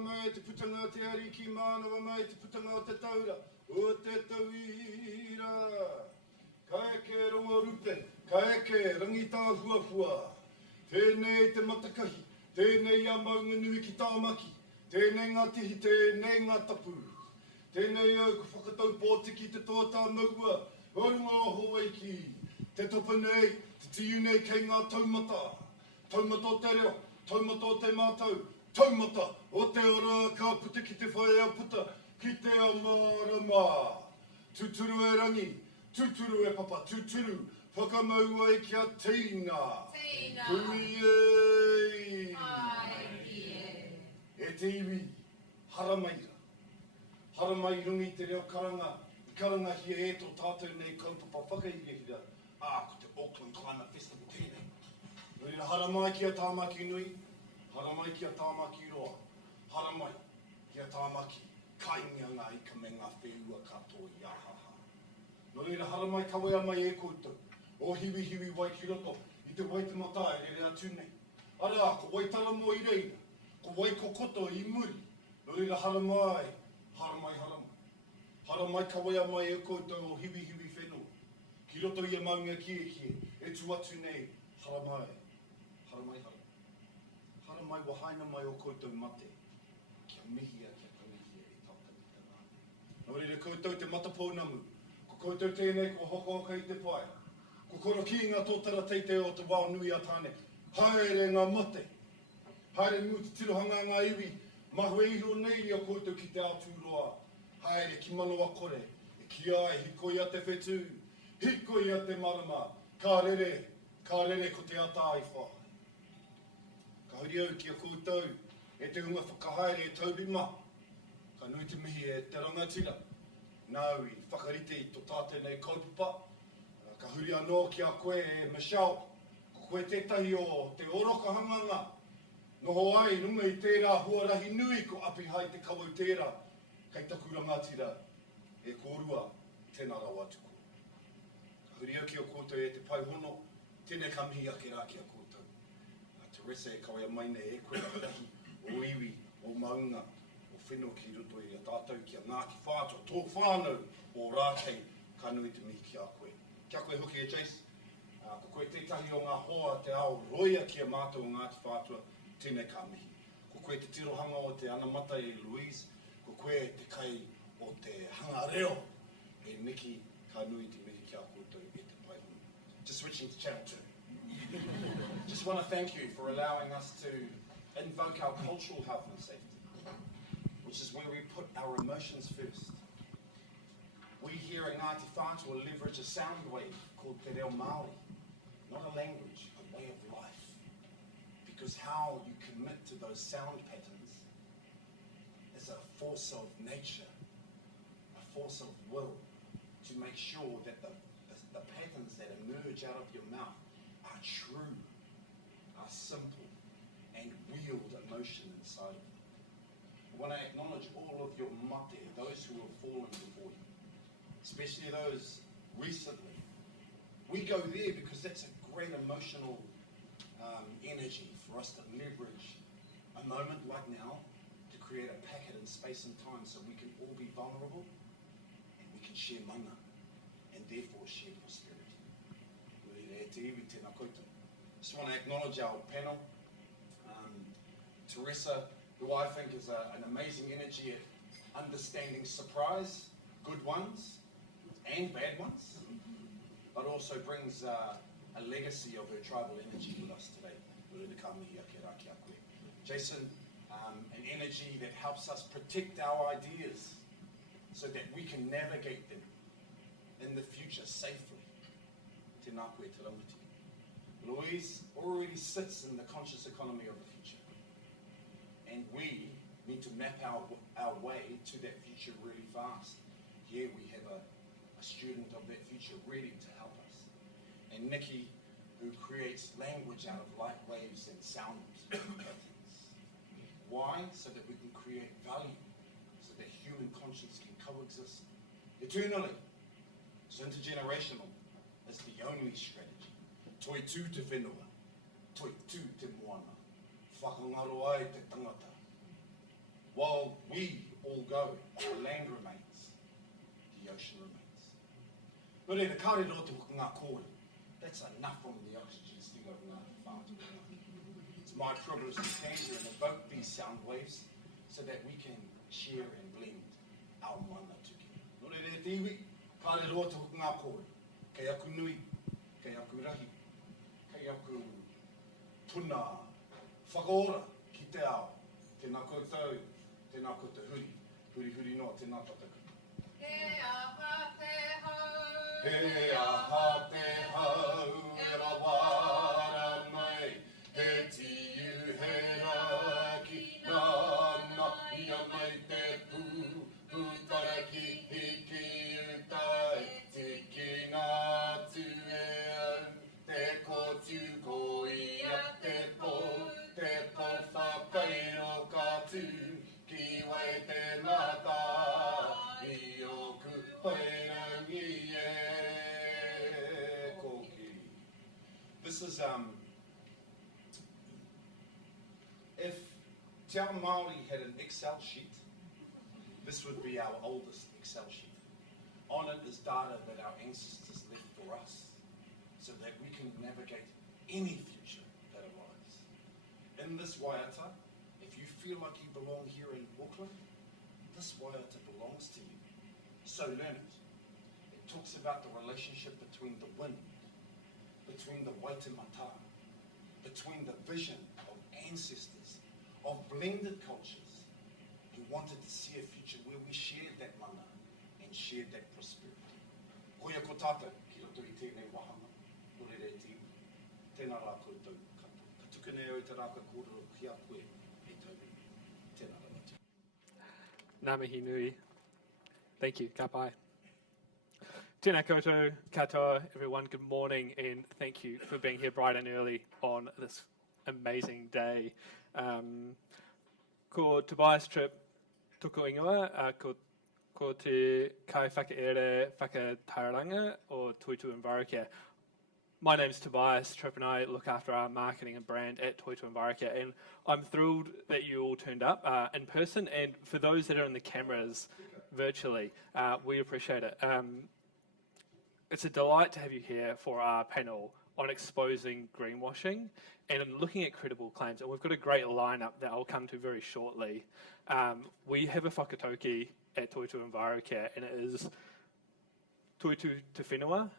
mai te putanga te ariki mānawa mai te putanga o te taura, o te tauira. Kaeke rongo rupe, kaeke rangita huafua. Tēnei te matakahi, tēnei a maunga nui ki tāmaki, tēnei ngā tihi, tēnei ngā tapu. Tēnei au ku whakatau pōtiki te tōtā maua, horunga hoaiki, te topa nei, te tiu nei kei ngā taumata. Taumata o te reo, taumata o te mātau, taumata o te ora ka puta ki te whae a puta, ki te amarama. Tuturu e rangi, tuturu e papa, tuturu, whakamaua e kia teina. Teina. Kumi e. Ai e. E te iwi, haramaira. Haramai rungi te reo karanga, karanga hia e tō tātou nei kaupapa whakaihira. Ko te Auckland Climate Festival tēnei. Nō haramai kia tāmaki nui, haramai kia tāmaki roa, haramai kia tāmaki kainga ngā ika me ngā whenua katoa i ahaha. Nō reira haramai kawea mai e koutou, o hiwi hiwi wai ki roto, i te wai te matai e rea tūnei. Ara, ko wai taramo i reira, ko wai kokoto i muri, nō reira haramai, haramai haramai. Haramai kawea mai e koutou o hiwi hiwi whenua, ki roto i a maunga kie, e tu atu nei, haramai. Haramai haramai. Haramai wa haina mai o koutou mate. Kia mihia, kia kamihia e tautaki tā. Nō reira koutou te matapounamu. Ko koutou tēnei ko hokohoka i te pai. Ko koro ki ngā tōtara teite o te wao nui a tāne. Haere ngā mate. Haere mu te tirohanga ngā iwi. Mahue iho nei o koutou ki te Aotearoa. Haere ki manoa kore. E ki ai hikoi a te whetū. Hikoi a te marama. Ka rere ko te ata i whai. Ka huri au ki a koutou, e te hunga whakahaere e taurima. Ka nui te mihi e te rangatira. Nau i whakarite i tō tātou nei kaupapa. Ka huri anō ki a koe e Michelle. Ko koe tētahi o te oroka hanganga. Noho ai, nunga i tērā huarahi nui ko api hai te kawau tērā. Kei taku rangatira e kōrua tēnā rawa tuku. Ka huri au ki a koutou e te pai hono. Tēnei ka mihi ake rā ki a koutou. Teressa e kawea mai nei e koe rahi o iwi, o maunga, o whenua ki roto i a tātou ki a Ngāti Whātua, tō whānau Ōrākei, ka nui te mihi ki a koe. Kia koe hoki e Jace, ko koe tētahi o ngā hoa te ao roia ki a mātou Ngāti Whātua, tēnei ka mihi. Ko koe te tirohanga o te anamata e Louise, ko koe te kai o te hanga reo e Nikki, ka nui te mihi ki a koutou e te pai hunu. Just switching to channel 2. Just want to thank you for allowing us to invoke our cultural health and safety, which is where we put our emotions first. We here at Ngāti Whātua leverage a sound wave called te reo Māori, not a language, a way of life. Because how you commit to those sound patterns is a force of nature, a force of will, to make sure that the patterns that emerge out of your mouth are true, are simple, and wield emotion inside of them. I want to acknowledge all of your mate, those who have fallen before you, especially those recently. We go there because that's a great emotional energy for us to leverage a moment like now to create a packet in space and time so we can all be vulnerable and we can share mana and therefore share prosperity. Just want to acknowledge our panel. Teressa, who I think is an amazing energy at understanding surprise, good ones and bad ones, but also brings a legacy of her tribal energy with us today. Jason, an energy that helps us protect our ideas so that we can navigate them in the future safely. Tēnā koe te rauti. Louise already sits in the conscious economy of the future. And we need to map our way to that future really fast. Here we have a student of that future ready to help us. And Nikki, who creates language out of light waves and sound patterns. Why? So that we can create value, so that human conscience can coexist eternally. It's intergenerational. Is the only strategy. Toitū te whenua, toitū te moana, whakangaro ai te tangata. While we all go, the land remains, the ocean remains. No reira, kāre roa te huka ngā kōrero. That's enough from the oxygen stingo of Ngāti Whātua. It's my privilege to stand here and evoke these sound waves so that we can share and blend our mana together. No reira te iwi, kāre roa te huka ngā kōrero. Kei aku nui, kei aku rahi, kei aku puna whakaora ki te ao. Tēnā koutou, tēnā koutou huri, huri huri noa, tēnā tautoko. He aha te hau, He aha te hau, e ra wāra mai, he tiu he raki, nā ia mai te pū, pūtaraki hiki utai, tiki nā tu e au, te kōtu ko ia te pō whakairo kātū, ki wai te mata, i oku hoirangi e koki. This is, if Te Ao Māori had an Excel sheet, this would be our oldest Excel sheet. On it is data that our ancestors left for us, so that we can navigate any future that arrives. In this waiata, if you feel like you belong here in Auckland, this waiata belongs to you. So learn it. It talks about the relationship between the wind, between the waitemata, between the vision of ancestors, of blended cultures who wanted to see a future where we shared that mana and shared that prosperity. Koia ko tātou, ki roto i tēnei wahanga, orere te iwi. Tēnā rā koutou katoa. Ka tukunei au te rāka kōrero ki a koe e tauri. Tēnā rā watu. Ngā mihi nui. Thank you. Ka pai. Tēnā koutou, katoa, everyone. Good morning and thank you for being here bright and early on this amazing day. Ko Tobias Tripp tuku ingoa, ko te kai whakaere whakatauranga o Toitū Envirocare. My name's Tobias Tripp and I look after our marketing and brand at Toitū Envirocare, and I'm thrilled that you all turned up in person, and for those that are in the cameras virtually, we appreciate it. It's a delight to have you here for our panel on exposing greenwashing and looking at credible claims, and we've got a great lineup that I'll come to very shortly. We have a whakatauki at Toitū Envirocare, and it is Toitū te whenua,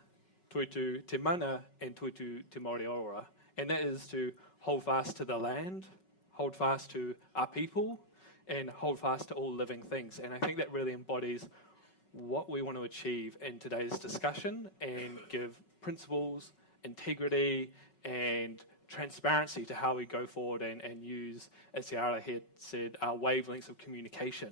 Toitū te mana, and Toitū te Moriora, and that is to hold fast to the land, hold fast to our people, and hold fast to all living things. And I think that really embodies what we want to achieve in today's discussion and give principles, integrity, and transparency to how we go forward and use, as Te Ara had said, our wavelengths of communication.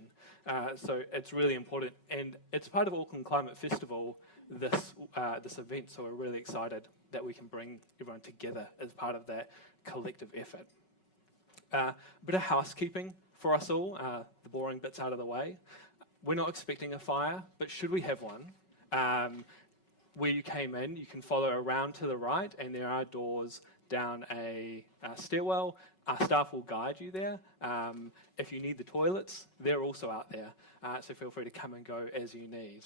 So it's really important, and it's part of Auckland Climate Festival, this event, so we're really excited that we can bring everyone together as part of that collective effort. A bit of housekeeping for us all, the boring bits out of the way. We're not expecting a fire, but should we have one, where you came in, you can follow around to the right, and there are doors down a stairwell. Our staff will guide you there. If you need the toilets, they're also out there, so feel free to come and go as you need.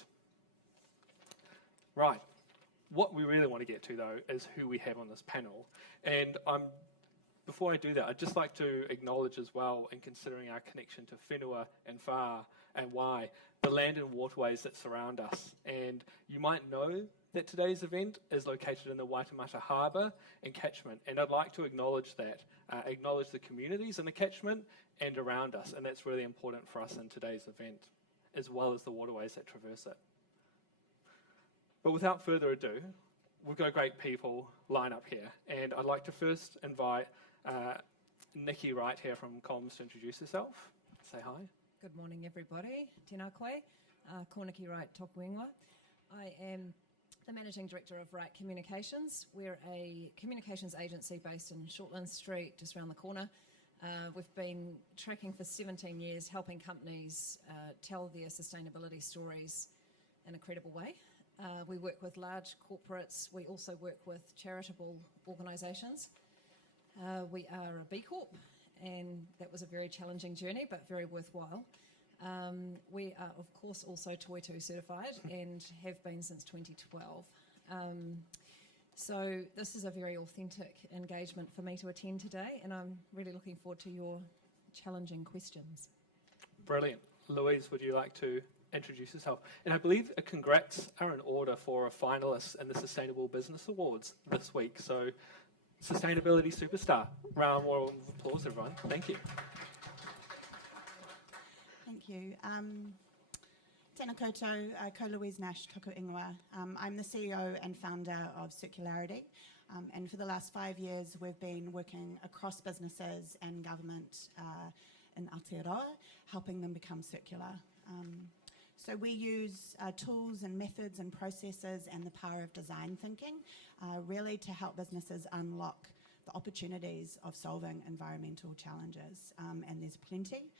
Right, what we really want to get to though is who we have on this panel, and before I do that, I'd just like to acknowledge as well, in considering our connection to whenua and whā and wai, the land and waterways that surround us. And you might know that today's event is located in the Waitemata Harbour and catchment, and I'd like to acknowledge that, acknowledge the communities in the catchment and around us, and that's really important for us in today's event, as well as the waterways that traverse it. But without further ado, we've got great people line up here, and I'd like to first invite Nikki Wright here from Comms to introduce herself. Say hi. Good morning, everybody. Tēnā koe. Ko Nikki Wright tōku ingoa. I am the Managing Director of Wright Communications. We're a communications agency based in Shortland Street, just around the corner. We've been tracking for 17 years, helping companies tell their sustainability stories in a credible way. We work with large corporates. We also work with charitable organisations. We are a B Corp, and that was a very challenging journey, but very worthwhile. We are, of course, also Toitū certified and have been since 2012. So this is a very authentic engagement for me to attend today, and I'm really looking forward to your challenging questions. Brilliant. Louise, would you like to introduce yourself? And I believe congrats are in order for a finalist in the Sustainable Business Awards this week. So, Sustainability Superstar. Round of applause, everyone. Thank you. Thank you. Tēnā koutou, ko Louise Nash, tōku ingoa. I'm the CEO and founder of Circularity, and for the last 5 years we've been working across businesses and government in Aotearoa, helping them become circular. So we use tools and methods and processes and the power of design thinking really to help businesses unlock the opportunities of solving environmental challenges, and there's plenty.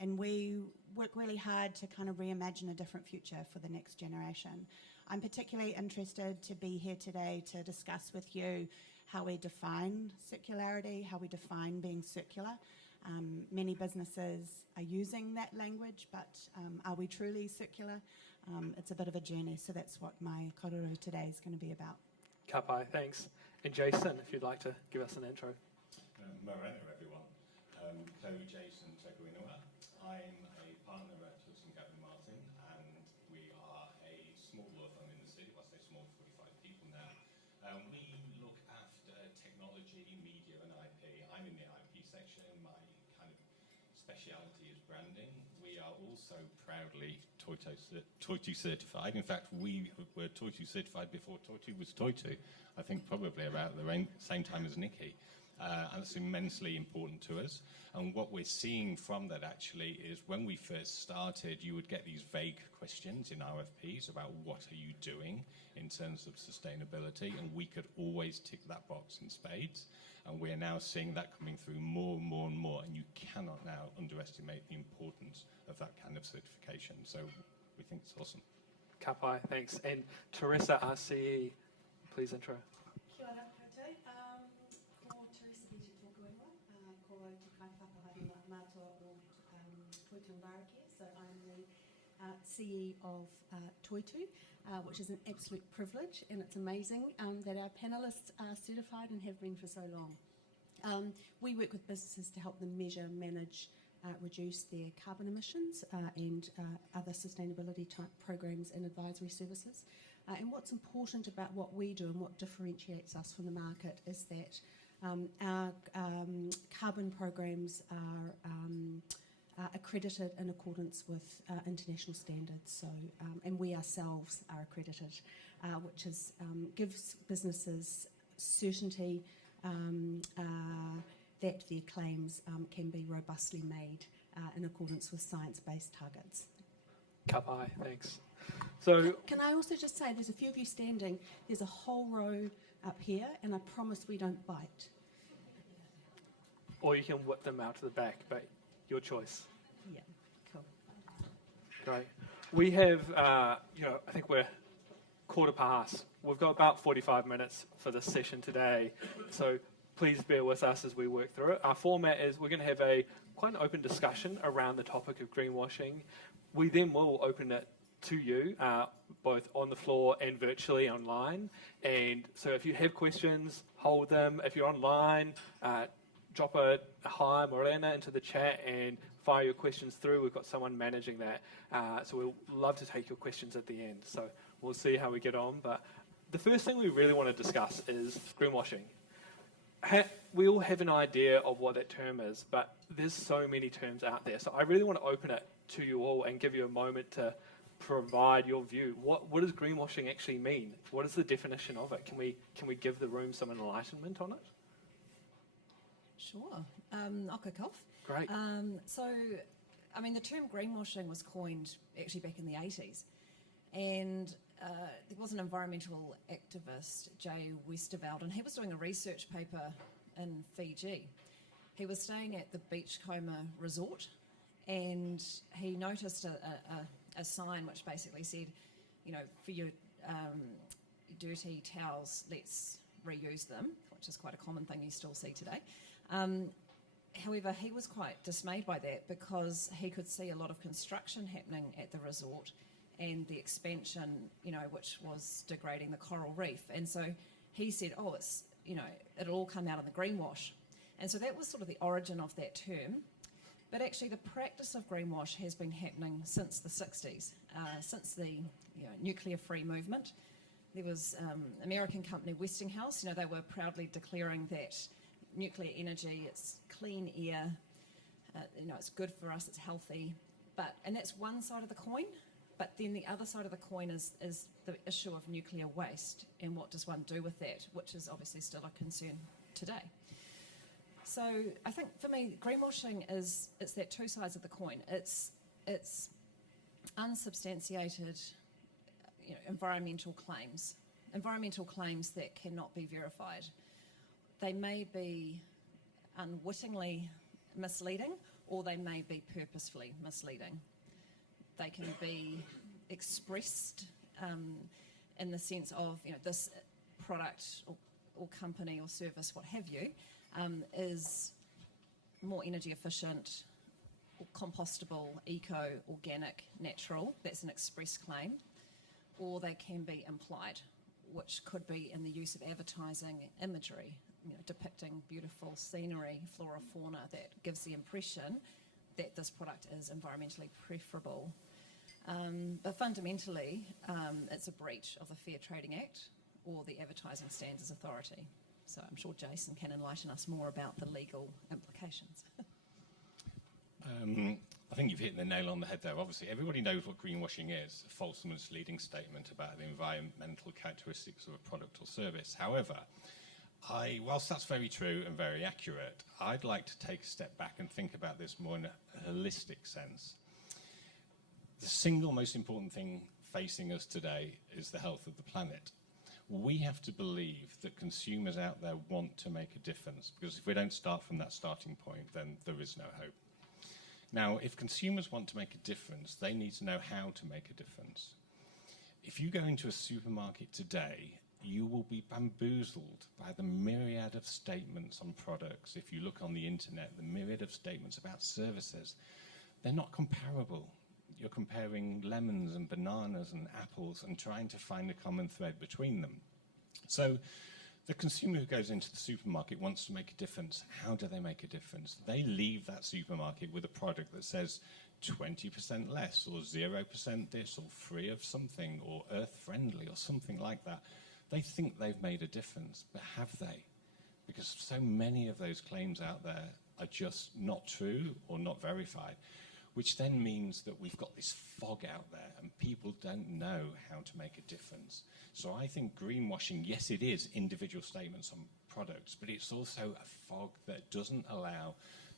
And we work really hard to kind of reimagine a different future for the next generation. I'm particularly interested to be here today to discuss with you how we define circularity, how we define being circular. Many businesses are using that language, but are we truly circular? It's a bit of a journey, so that's what my korero today is going to be about. Ka pai, thanks. And Jason, if you'd like to give us an intro. Morena, everyone. So Jason tōku ingoa. I'm a partner at Hudson, Gavin, and we are a small law firm in the city. Well, I say small, 45 people now. We look after technology, media and IP. I'm in the IP section. My kind of speciality is branding. We are also proudly Toitū certified. In fact, we were Toitū certified before Toitū was Toitū. I think probably about the same time as Nikki. And it's immensely important to us. And what we're seeing from that actually is when we first started, you would get these vague questions in RFPs about what are you doing in terms of sustainability, and we could always tick that box in spades. And we're now seeing that coming through more and more and more, and you cannot now underestimate the importance of that kind of certification. So we think it's awesome. Ka pai, thanks. And Teressa, our CE, please intro. Kia ora koutou. Ko Teressa Biji tōku ingoa, ko te kaiwhakahari mātua o Toitū Ōrākei. So I'm the CE of Toitū, which is an absolute privilege, and it's amazing that our panellists are certified and have been for so long. We work with businesses to help them measure, manage, reduce their carbon emissions and other sustainability type programs and advisory services. And what's important about what we do and what differentiates us from the market is that our carbon programs are accredited in accordance with international standards. So, and we ourselves are accredited, which is gives businesses certainty that their claims can be robustly made in accordance with science-based targets. Ka pai, thanks. So, Can I also just say, there's a few of you standing, there's a whole row up here, and I promise we don't bite. or you can whip them out to the back, but your choice. Yeah, cool. Great. We have, I think we're 1:15. We've got about 45 minutes for this session today, so please bear with us as we work through it. Our format is we're going to have quite an open discussion around the topic of greenwashing. We then will open it to you, both on the floor and virtually online. And so if you have questions, hold them. If you're online, drop a hi, Morena, into the chat and fire your questions through. We've got someone managing that. So we'll love to take your questions at the end. So we'll see how we get on. But the first thing we really want to discuss is greenwashing. We all have an idea of what that term is, but there's so many terms out there. So I really want to open it to you all and give you a moment to provide your view. What does greenwashing actually mean? What is the definition of it? Can we give the room some enlightenment on it? Sure. I'll kick off. Great. The term greenwashing was coined actually back in the 80s. And there was an environmental activist, Jay Westerveld, and he was doing a research paper in Fiji. He was staying at the Beachcomber Resort, and he noticed a sign which basically said, for your dirty towels, let's reuse them, which is quite a common thing you still see today. However, he was quite dismayed by that because he could see a lot of construction happening at the resort and the expansion, which was degrading the coral reef. And so he said, it's, it'll all come out in the greenwash. And so that was sort of the origin of that term. But actually the practice of greenwash has been happening since the 60s, since the nuclear-free movement. There was American company Westinghouse, they were proudly declaring that nuclear energy, it's clean air, it's good for us, it's healthy. And that's one side of the coin. But then the other side of the coin is the issue of nuclear waste and what does one do with that, which is obviously still a concern today. So I think for me, greenwashing it's that two sides of the coin. It's unsubstantiated, environmental claims that cannot be verified. They may be unwittingly misleading, or they may be purposefully misleading. They can be expressed in the sense of, this product or company or service, what have you, is more energy efficient, or compostable, eco, organic, natural. That's an express claim. Or they can be implied, which could be in the use of advertising imagery, depicting beautiful scenery, flora, fauna, that gives the impression that this product is environmentally preferable. But fundamentally, it's a breach of the Fair Trading Act or the Advertising Standards Authority. So I'm sure Jason can enlighten us more about the legal implications. I think you've hit the nail on the head there. Obviously, everybody knows what greenwashing is, a false and misleading statement about the environmental characteristics of a product or service. However, whilst that's very true and very accurate, I'd like to take a step back and think about this more in a holistic sense. The single most important thing facing us today is the health of the planet. We have to believe that consumers out there want to make a difference, because if we don't start from that starting point, then there is no hope. Now, if consumers want to make a difference, they need to know how to make a difference. If you go into a supermarket today, you will be bamboozled by the myriad of statements on products. If you look on the internet, the myriad of statements about services, they're not comparable. You're comparing lemons and bananas and apples and trying to find a common thread between them. So the consumer who goes into the supermarket wants to make a difference. How do they make a difference? They leave that supermarket with a product that says 20% less, or 0% this, or free of something, or earth-friendly, or something like that. They think they've made a difference, but have they? Because so many of those claims out there are just not true or not verified, which then means that we've got this fog out there and people don't know how to make a difference. So I think greenwashing, yes, it is individual statements on products, but it's also a fog that doesn't allow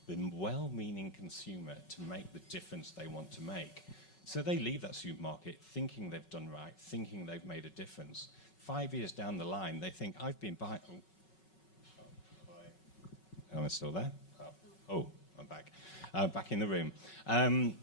the well-meaning consumer to make the difference they want to make. So they leave that supermarket thinking they've done right, thinking they've made a difference. 5 years down the line, they think, I've been buying... Am I still there? Oh, I'm back. Back in the room. 5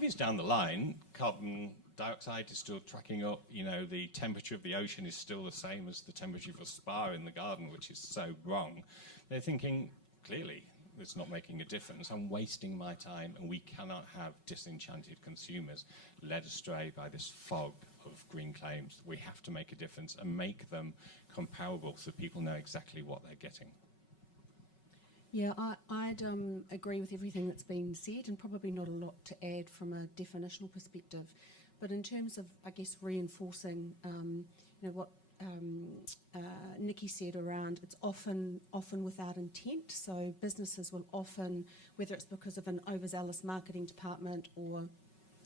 years down the line, carbon dioxide is still tracking up. The temperature of the ocean is still the same as the temperature of a spa in the garden, which is so wrong. They're thinking, clearly, it's not making a difference. I'm wasting my time, and we cannot have disenchanted consumers led astray by this fog of green claims. We have to make a difference and make them comparable so people know exactly what they're getting. Yeah, I'd agree with everything that's been said, and probably not a lot to add from a definitional perspective. But in terms of, I guess, reinforcing what Nikki said around, it's often without intent. So businesses will often, whether it's because of an overzealous marketing department or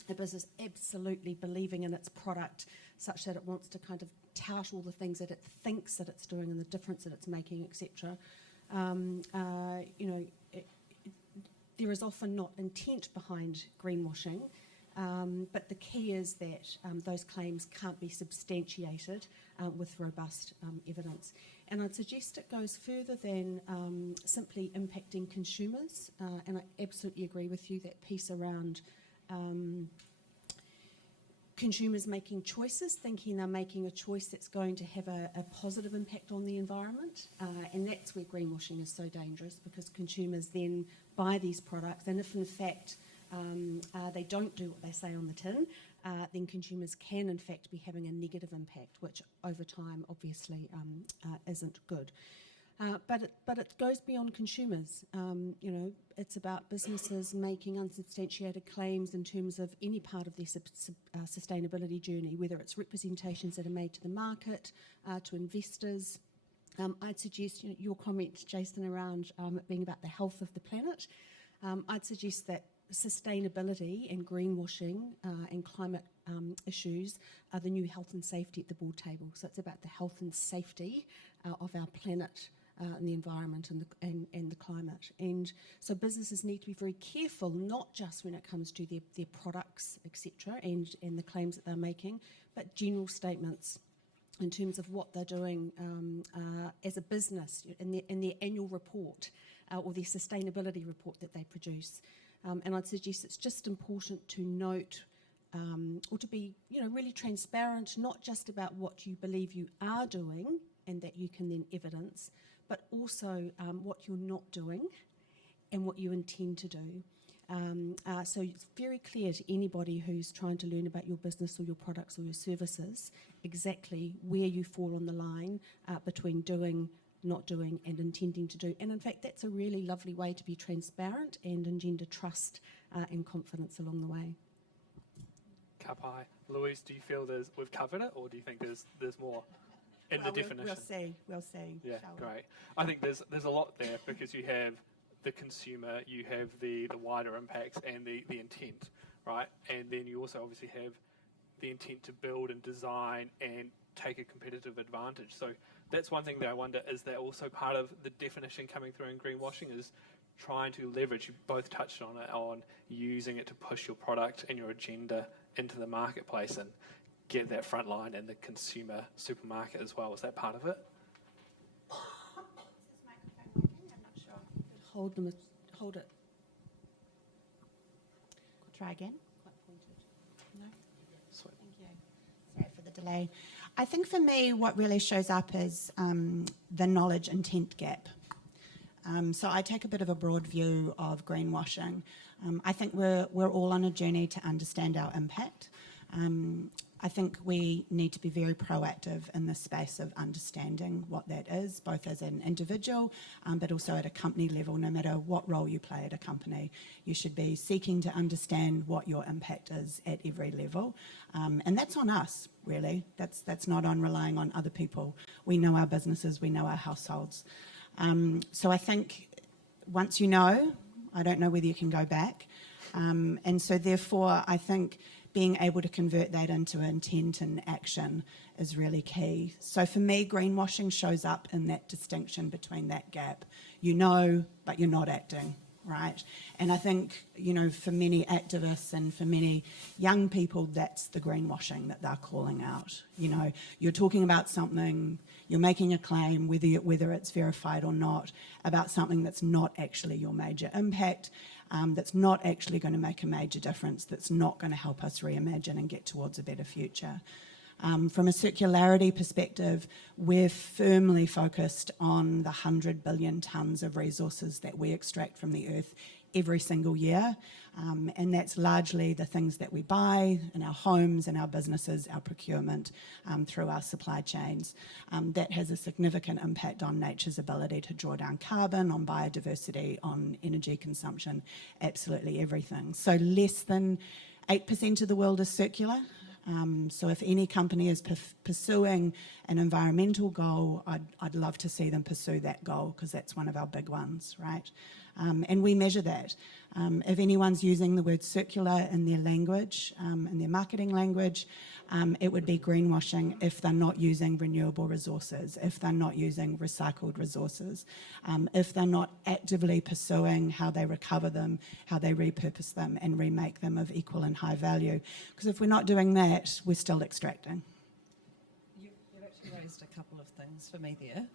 a business absolutely believing in its product such that it wants to kind of tout all the things that it thinks that it's doing and the difference that it's making, etc. There is often not intent behind greenwashing, but the key is that those claims can't be substantiated with robust evidence. And I'd suggest it goes further than simply impacting consumers, and I absolutely agree with you, that piece around consumers making choices, thinking they're making a choice that's going to have a positive impact on the environment. And that's where greenwashing is so dangerous, because consumers then buy these products, and if in fact they don't do what they say on the tin, then consumers can in fact be having a negative impact, which over time obviously isn't good. But it goes beyond consumers. You know, it's about businesses making unsubstantiated claims in terms of any part of their sustainability journey, whether it's representations that are made to the market, to investors. I'd suggest, you know, your comment, Jason, around it being about the health of the planet. I'd suggest that sustainability and greenwashing and climate issues are the new health and safety at the board table. So it's about the health and safety of our planet and the environment and the climate. And so businesses need to be very careful, not just when it comes to their products, etc., and the claims that they're making, but general statements in terms of what they're doing as a business in their annual report or their sustainability report that they produce. And I'd suggest it's just important to note or to be, you know, really transparent, not just about what you believe you are doing and that you can then evidence, but also what you're not doing and what you intend to do. So it's very clear to anybody who's trying to learn about your business or your products or your services exactly where you fall on the line between doing, not doing and intending to do. And in fact, that's a really lovely way to be transparent and engender trust and confidence along the way. Ka pai. Louise, do you feel we've covered it, or do you think there's more in the definition? We'll see. Yeah, great. I think there's a lot there, because you have the consumer, you have the wider impacts and the intent, right? And then you also obviously have the intent to build and design and take a competitive advantage. So that's one thing that I wonder, is that also part of the definition coming through in greenwashing is trying to leverage, you both touched on it, on using it to push your product and your agenda into the marketplace and get that front line in the consumer supermarket as well. Is that part of it? Hold it. Try again. Quite pointed. No? Sweet. Thank you. Sorry for the delay. I think for me, what really shows up is the knowledge intent gap. So I take a bit of a broad view of greenwashing. I think we're all on a journey to understand our impact. I think we need to be very proactive in the space of understanding what that is, both as an individual, but also at a company level. No matter what role you play at a company, you should be seeking to understand what your impact is at every level. And that's on us, really. That's not on relying on other people. We know our businesses, we know our households. So I think once you know, I don't know whether you can go back. And so therefore, I think being able to convert that into intent and action is really key. So for me, greenwashing shows up in that distinction between that gap. You know, but you're not acting, right? And I think, you know, for many activists and for many young people, that's the greenwashing that they're calling out. You know, you're talking about something, you're making a claim, whether it's verified or not, about something that's not actually your major impact, that's not actually going to make a major difference, that's not going to help us reimagine and get towards a better future. From a circularity perspective, we're firmly focused on the 100 billion tonnes of resources that we extract from the earth every single year. And that's largely the things that we buy in our homes, in our businesses, our procurement, through our supply chains. That has a significant impact on nature's ability to draw down carbon, on biodiversity, on energy consumption, absolutely everything. So less than 8% of the world is circular. So if any company is pursuing an environmental goal, I'd love to see them pursue that goal, because that's one of our big ones, right? And we measure that. If anyone's using the word circular in their language, in their marketing language, it would be greenwashing if they're not using renewable resources, if they're not using recycled resources, if they're not actively pursuing how they recover them, how they repurpose them and remake them of equal and high value. Because if we're not doing that, we're still extracting. You've actually raised a couple of things for me there.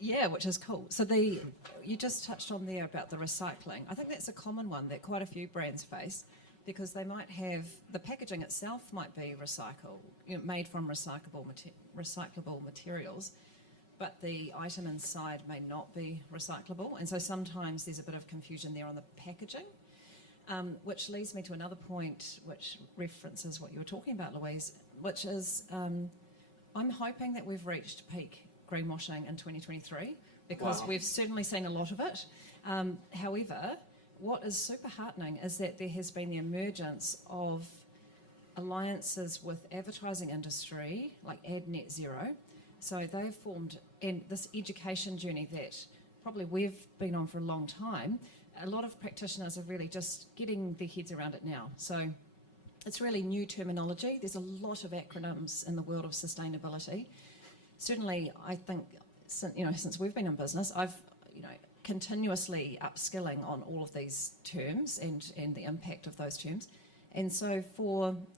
Yeah, which is cool. So you just touched on there about the recycling. I think that's a common one that quite a few brands face, because they might have, the packaging itself might be recycled, made from recyclable materials, but the item inside may not be recyclable. And so sometimes there's a bit of confusion there on the packaging, which leads me to another point which references what you were talking about, Louise, which is I'm hoping that we've reached peak greenwashing in 2023, because we've certainly seen a lot of it. However, what is super heartening is that there has been the emergence of alliances with advertising industry, like Ad Net Zero. So they've formed, and this education journey that probably we've been on for a long time, a lot of practitioners are really just getting their heads around it now. So it's really new terminology. There's a lot of acronyms in the world of sustainability. Certainly, I think, since we've been in business, I've continuously upskilling on all of these terms and the impact of those terms. And so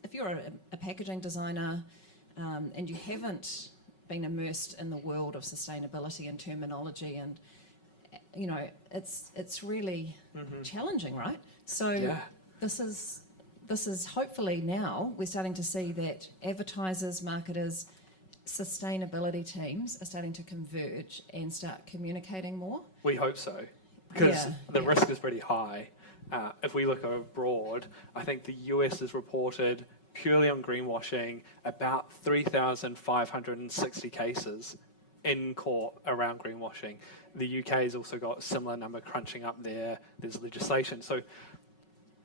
if you're a packaging designer and you haven't been immersed in the world of sustainability and terminology, and it's really challenging, right? So this is hopefully now we're starting to see that advertisers, marketers, sustainability teams are starting to converge and start communicating more. We hope so, because the risk is pretty high. If we look abroad, I think the US has reported purely on greenwashing about 3,560 cases in court around greenwashing. The UK has also got a similar number crunching up there. There's legislation. So it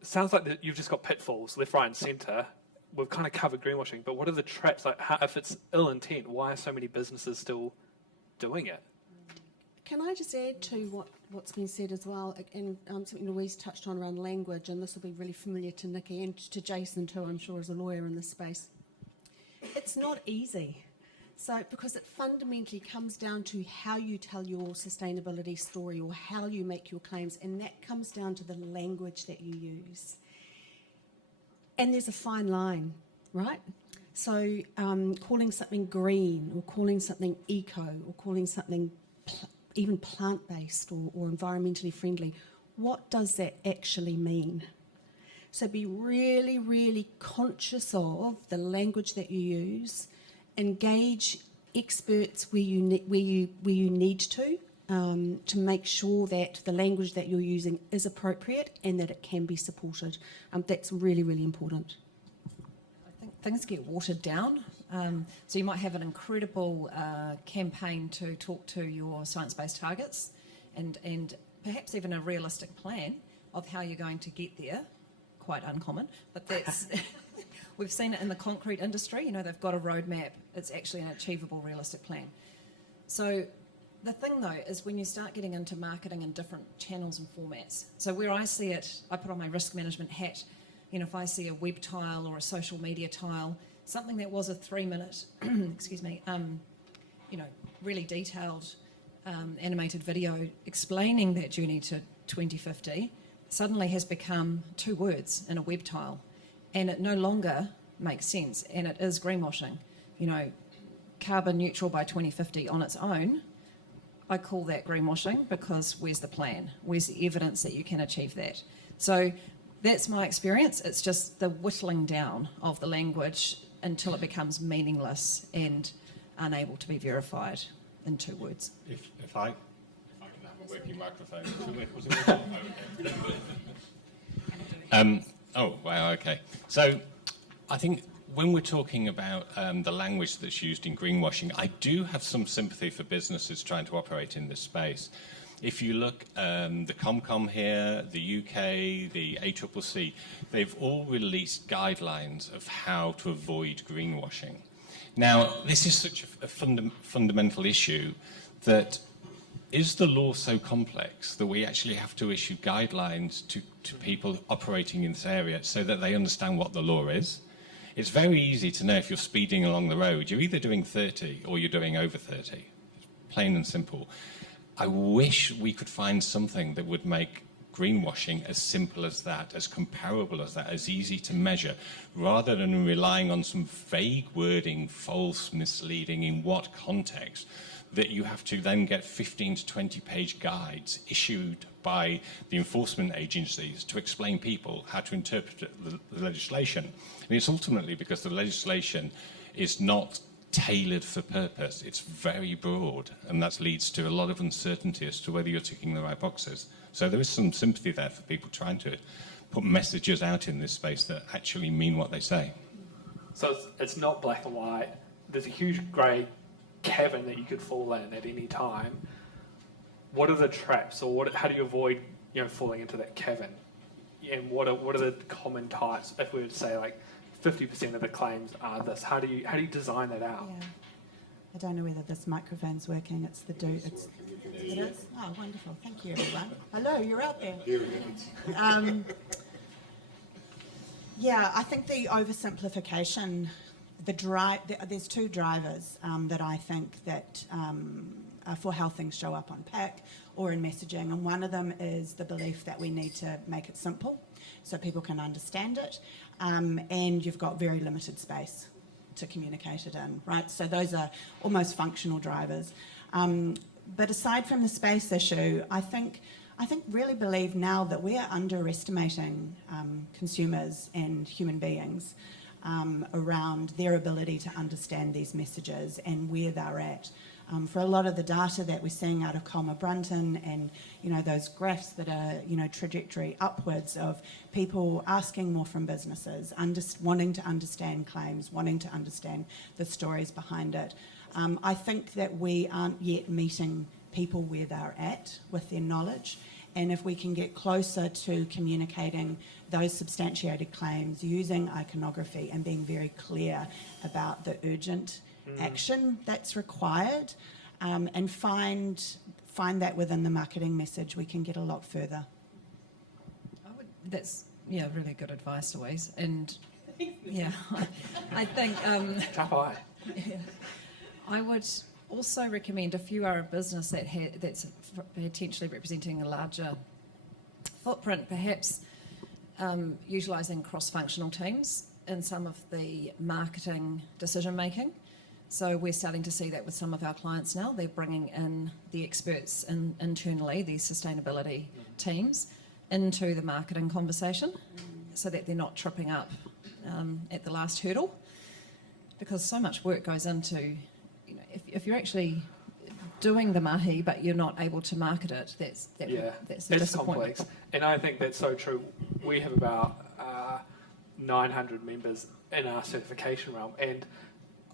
sounds like you've just got pitfalls left, right and centre. We've kind of covered greenwashing, but what are the traps? Like, if it's ill intent, why are so many businesses still doing it? Can I just add to what's been said as well, and something Louise touched on around language, and this will be really familiar to Nikki and to Jason too, I'm sure, as a lawyer in this space. It's not easy. So, because it fundamentally comes down to how you tell your sustainability story or how you make your claims, and that comes down to the language that you use. And there's a fine line, right? So calling something green or calling something eco or calling something even plant-based or environmentally friendly, what does that actually mean? So be really, really conscious of the language that you use. Engage experts where you need to make sure that the language that you're using is appropriate and that it can be supported. That's really, really important. I think things get watered down. So you might have an incredible campaign to talk to your science-based targets and perhaps even a realistic plan of how you're going to get there. Quite uncommon, but that's... We've seen it in the concrete industry. They've got a roadmap. It's actually an achievable, realistic plan. So the thing, though, is when you start getting into marketing in different channels and formats. So where I see it, I put on my risk management hat. If I see a web tile or a social media tile, something that was a 3-minute, really detailed animated video explaining that journey to 2050 suddenly has become 2 words in a web tile. And it no longer makes sense, and it is greenwashing. Carbon neutral by 2050 on its own, I call that greenwashing, because where's the plan? Where's the evidence that you can achieve that? So that's my experience. It's just the whittling down of the language until it becomes meaningless and unable to be verified in 2 words. If I can have a working microphone. Oh, wow, okay. So I think when we're talking about the language that's used in greenwashing, I do have some sympathy for businesses trying to operate in this space. If you look, the ComCom here, the UK, the ACCC, they've all released guidelines of how to avoid greenwashing. Now, this is such a fundamental issue that is the law so complex that we actually have to issue guidelines to people operating in this area so that they understand what the law is? It's very easy to know if you're speeding along the road. You're either doing 30 or you're doing over 30. Plain and simple. I wish we could find something that would make greenwashing as simple as that, as comparable as that, as easy to measure, rather than relying on some vague wording, false, misleading, in what context, that you have to then get 15 to 20 page guides issued by the enforcement agencies to explain people how to interpret the legislation. And it's ultimately because the legislation is not tailored for purpose. It's very broad, and that leads to a lot of uncertainty as to whether you're ticking the right boxes. So there is some sympathy there for people trying to put messages out in this space that actually mean what they say. So it's not black and white. There's a huge grey cavern that you could fall in at any time. What are the traps, or how do you avoid, falling into that cavern? And what are the common types? If we were to say like 50% of the claims are this, how do you design that out? Yeah. I don't know whether this microphone's working. It's the do. It is? Oh, wonderful. Thank you, everyone. Hello, you're out there. Yeah, I think the oversimplification, there's two drivers that I think that for how things show up on PAC or in messaging, and one of them is the belief that we need to make it simple so people can understand it, and you've got very limited space to communicate it in, right? So those are almost functional drivers. But aside from the space issue, I think really believe now that we are underestimating consumers and human beings around their ability to understand these messages and where they're at. For a lot of the data that we're seeing out of Colma Brunton and, those graphs that are, trajectory upwards of people asking more from businesses, wanting to understand claims, wanting to understand the stories behind it. I think that we aren't yet meeting people where they're at with their knowledge. And if we can get closer to communicating those substantiated claims using iconography and being very clear about the urgent action that's required, and find that within the marketing message, we can get a lot further. That's really good advice, Louise. And yeah, I think Tough eye. yeah, I would also recommend, if you are a business that's potentially representing a larger footprint, perhaps utilising cross-functional teams in some of the marketing decision-making. So we're starting to see that with some of our clients now. They're bringing in the experts internally, these sustainability teams, into the marketing conversation so that they're not tripping up at the last hurdle. Because so much work goes into, if you're actually doing the mahi but you're not able to market it, that's It's complex. And I think that's so true. We have about 900 members in our certification realm, and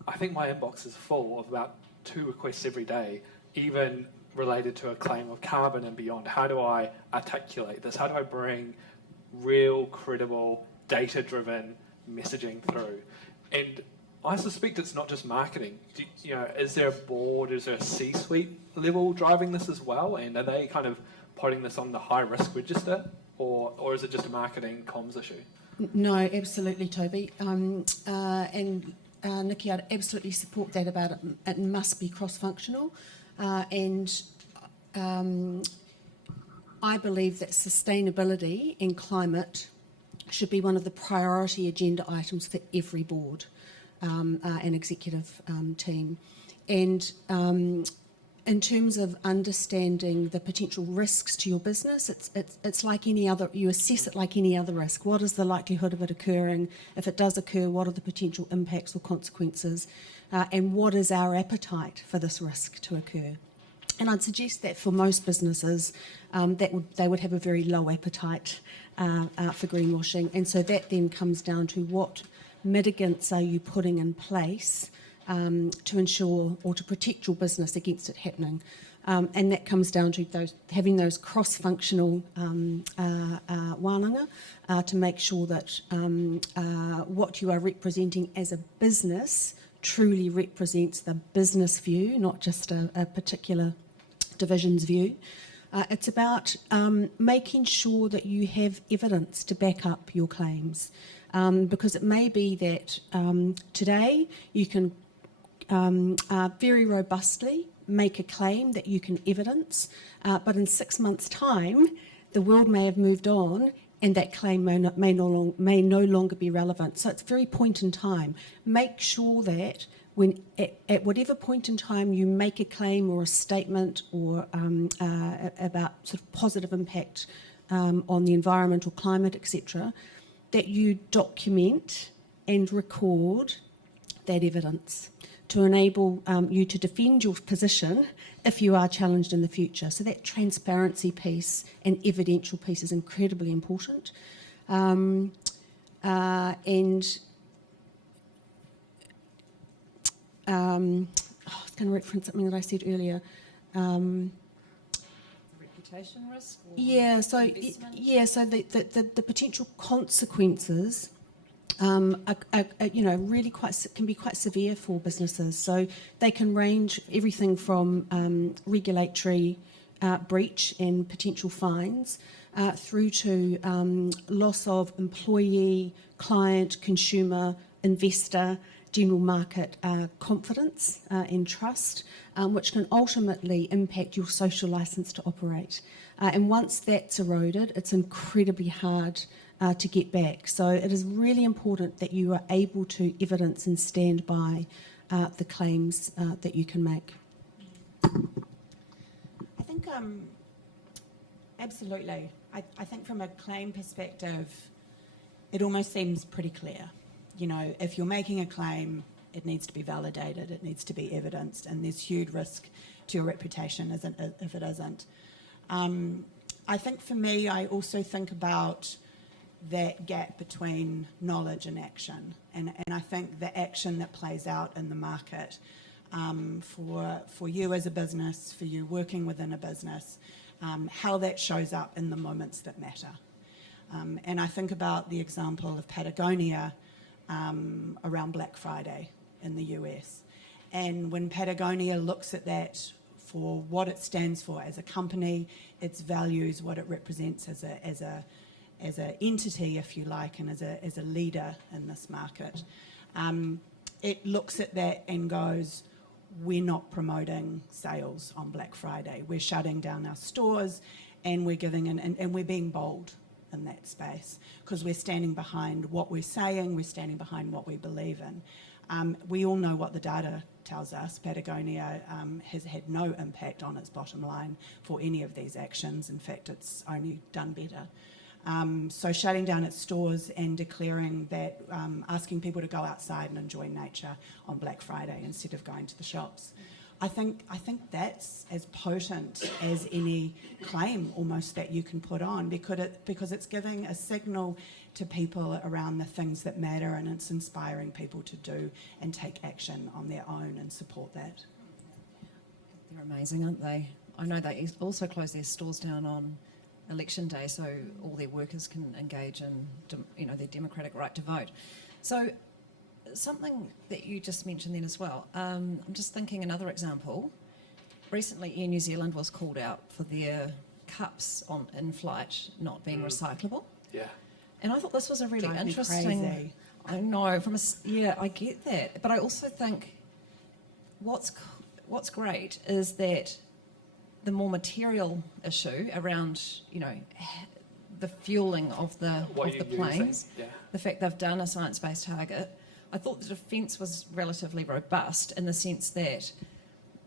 I think my inbox is full of about 2 requests every day, even related to a claim of carbon and beyond. How do I articulate this? How do I bring real, credible, data-driven messaging through? And I suspect it's not just marketing. Is there a board, is there a C-suite level driving this as well? And are they kind of putting this on the high-risk register? Or is it just a marketing comms issue? No, absolutely, Toby. And Nikki, I'd absolutely support that about it. It must be cross-functional. And I believe that sustainability and climate should be one of the priority agenda items for every board and executive team. And in terms of understanding the potential risks to your business, it's like any other, you assess it like any other risk. What is the likelihood of it occurring? If it does occur, what are the potential impacts or consequences? And what is our appetite for this risk to occur? And I'd suggest that for most businesses, they would have a very low appetite for greenwashing. And so that then comes down to what mitigants are you putting in place to ensure or to protect your business against it happening. And that comes down to having those cross-functional wānanga to make sure that what you are representing as a business truly represents the business view, not just a particular division's view. It's about making sure that you have evidence to back up your claims. Because it may be that today you can very robustly make a claim that you can evidence, but in 6 months' time, the world may have moved on and that claim may no longer be relevant. So it's very point in time. Make sure that when at whatever point in time you make a claim or a statement or about sort of positive impact on the environment or climate, etc., that you document and record that evidence to enable you to defend your position if you are challenged in the future. So that transparency piece and evidential piece is incredibly important. And I was going to reference something that I said earlier. Reputation risk? Or Yeah, so the potential consequences are really can be quite severe for businesses. So they can range everything from regulatory breach and potential fines through to loss of employee, client, consumer, investor, general market confidence and trust, which can ultimately impact your social licence to operate. And once that's eroded, it's incredibly hard to get back. So it is really important that you are able to evidence and stand by the claims that you can make. I think, absolutely. I think from a claim perspective, it almost seems pretty clear. You know, if you're making a claim, it needs to be validated, it needs to be evidenced, and there's huge risk to your reputation if it isn't. I think for me, I also think about that gap between knowledge and action. And I think the action that plays out in the market for you as a business, for you working within a business, how that shows up in the moments that matter. And I think about the example of Patagonia around Black Friday in the US. And when Patagonia looks at that for what it stands for as a company, its values, what it represents as an entity, if you like, and as a leader in this market, it looks at that and goes, we're not promoting sales on Black Friday. We're shutting down our stores, and we're giving and we're being bold in that space because we're standing behind what we're saying, we're standing behind what we believe in. We all know what the data tells us. Patagonia has had no impact on its bottom line for any of these actions. In fact, it's only done better. So shutting down its stores and declaring that, asking people to go outside and enjoy nature on Black Friday instead of going to the shops. I think that's as potent as any claim almost that you can put on because it's giving a signal to people around the things that matter, and it's inspiring people to do and take action on their own and support that. They're amazing, aren't they? I know they also close their stores down on election day so all their workers can engage in their democratic right to vote. So something that you just mentioned then as well, I'm just thinking another example. Recently Air New Zealand was called out for their cups in flight not being recyclable. Yeah. And I thought this was a really Drive me interesting. crazy. I know, I get that, but I also think what's great is that the more material issue around the fueling of the planes, the fact they've done a science-based target. I thought the defence was relatively robust in the sense that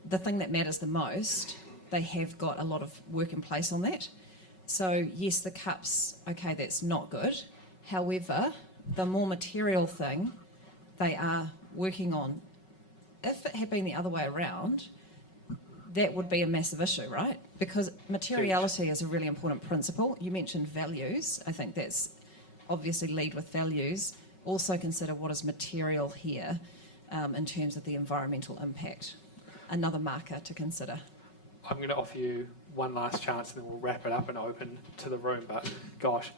the thing that matters the most, they have got a lot of work in place on that. So yes, the cups, okay, that's not good. However, the more material thing they are working on, if it had been the other way around, that would be a massive issue, right? Because materiality is a really important principle. You mentioned values. I think that's obviously lead with values. Also consider what is material here in terms of the environmental impact. Another marker to consider. I'm going to offer you one last chance and then we'll wrap it up and open to the room. But gosh,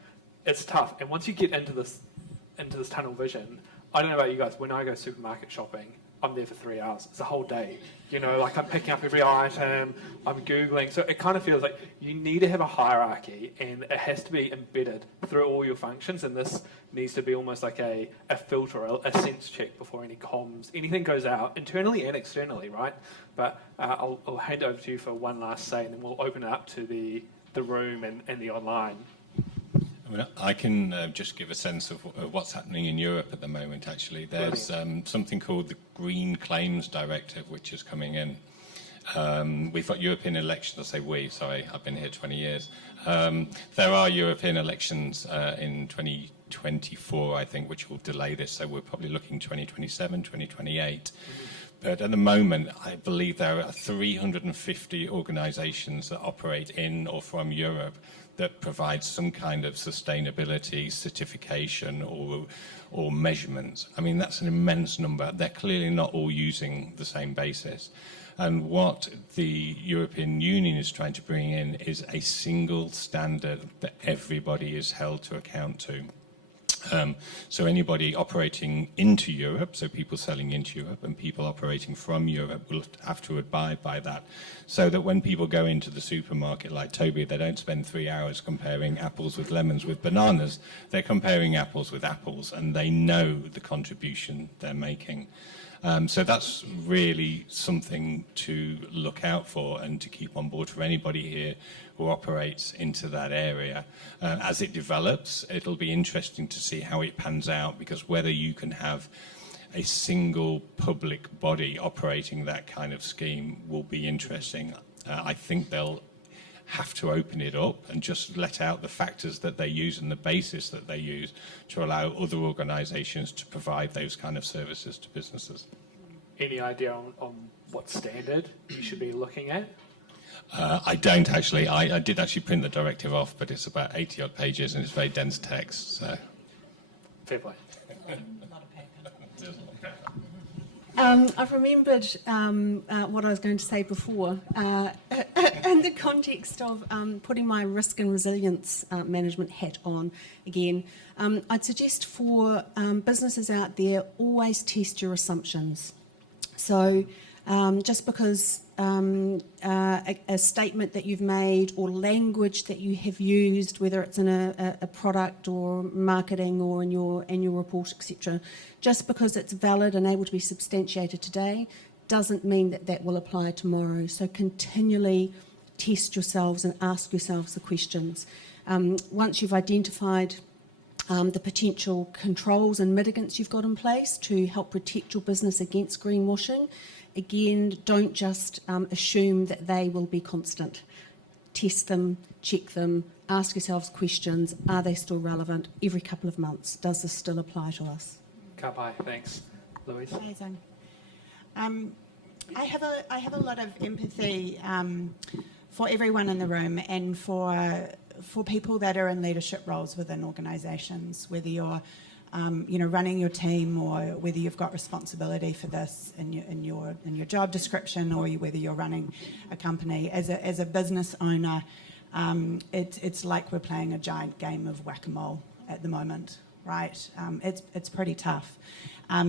it's tough. And once you get into this tunnel vision, I don't know about you guys, when I go supermarket shopping, I'm there for 3 hours. It's a whole day. I'm picking up every item, I'm Googling. So it kind of feels like you need to have a hierarchy and it has to be embedded through all your functions. And this needs to be almost like a filter, a sense check before any comms, anything goes out, internally and externally, right? But I'll hand it over to you for one last say and then we'll open it up to the room and the online. I mean, I can just give a sense of what's happening in Europe at the moment, actually. There's something called the Green Claims Directive, which is coming in. We've got European elections, I say we, sorry, I've been here 20 years. There are European elections in 2024, I think, which will delay this, so we're probably looking 2027, 2028. But at the moment, I believe there are 350 organisations that operate in or from Europe that provide some kind of sustainability certification or measurements. I mean, that's an immense number. They're clearly not all using the same basis. And what the European Union is trying to bring in is a single standard that everybody is held to account to. So anybody operating into Europe, so people selling into Europe and people operating from Europe will have to abide by that. So that when people go into the supermarket like Toby, they don't spend 3 hours comparing apples with lemons with bananas. They're comparing apples with apples and they know the contribution they're making. So that's really something to look out for and to keep on board for anybody here who operates into that area. As it develops, it'll be interesting to see how it pans out, because whether you can have a single public body operating that kind of scheme will be interesting. I think they'll have to open it up and just let out the factors that they use and the basis that they use to allow other organisations to provide those kind of services to businesses. Any idea on what standard you should be looking at? I don't actually. I did actually print the directive off, but it's about 80 odd pages and it's very dense text. So. Fair play. I've remembered what I was going to say before in the context of putting my risk and resilience management hat on again. I'd suggest for businesses out there, always test your assumptions. So just because a statement that you've made or language that you have used, whether it's in a product or marketing or in your annual report, etc., just because it's valid and able to be substantiated today doesn't mean that that will apply tomorrow. So continually test yourselves and ask yourselves the questions. Once you've identified the potential controls and mitigants you've got in place to help protect your business against greenwashing, again, don't just assume that they will be constant. Test them, check them, ask yourselves questions. Are they still relevant? Every couple of months, does this still apply to us? Ka pai, thanks. Louise? Amazing. I have a lot of empathy for everyone in the room and for people that are in leadership roles within organisations, whether you're running your team or whether you've got responsibility for this in your job description, or whether you're running a company. As a business owner, it's like we're playing a giant game of whack-a-mole at the moment, right? It's pretty tough.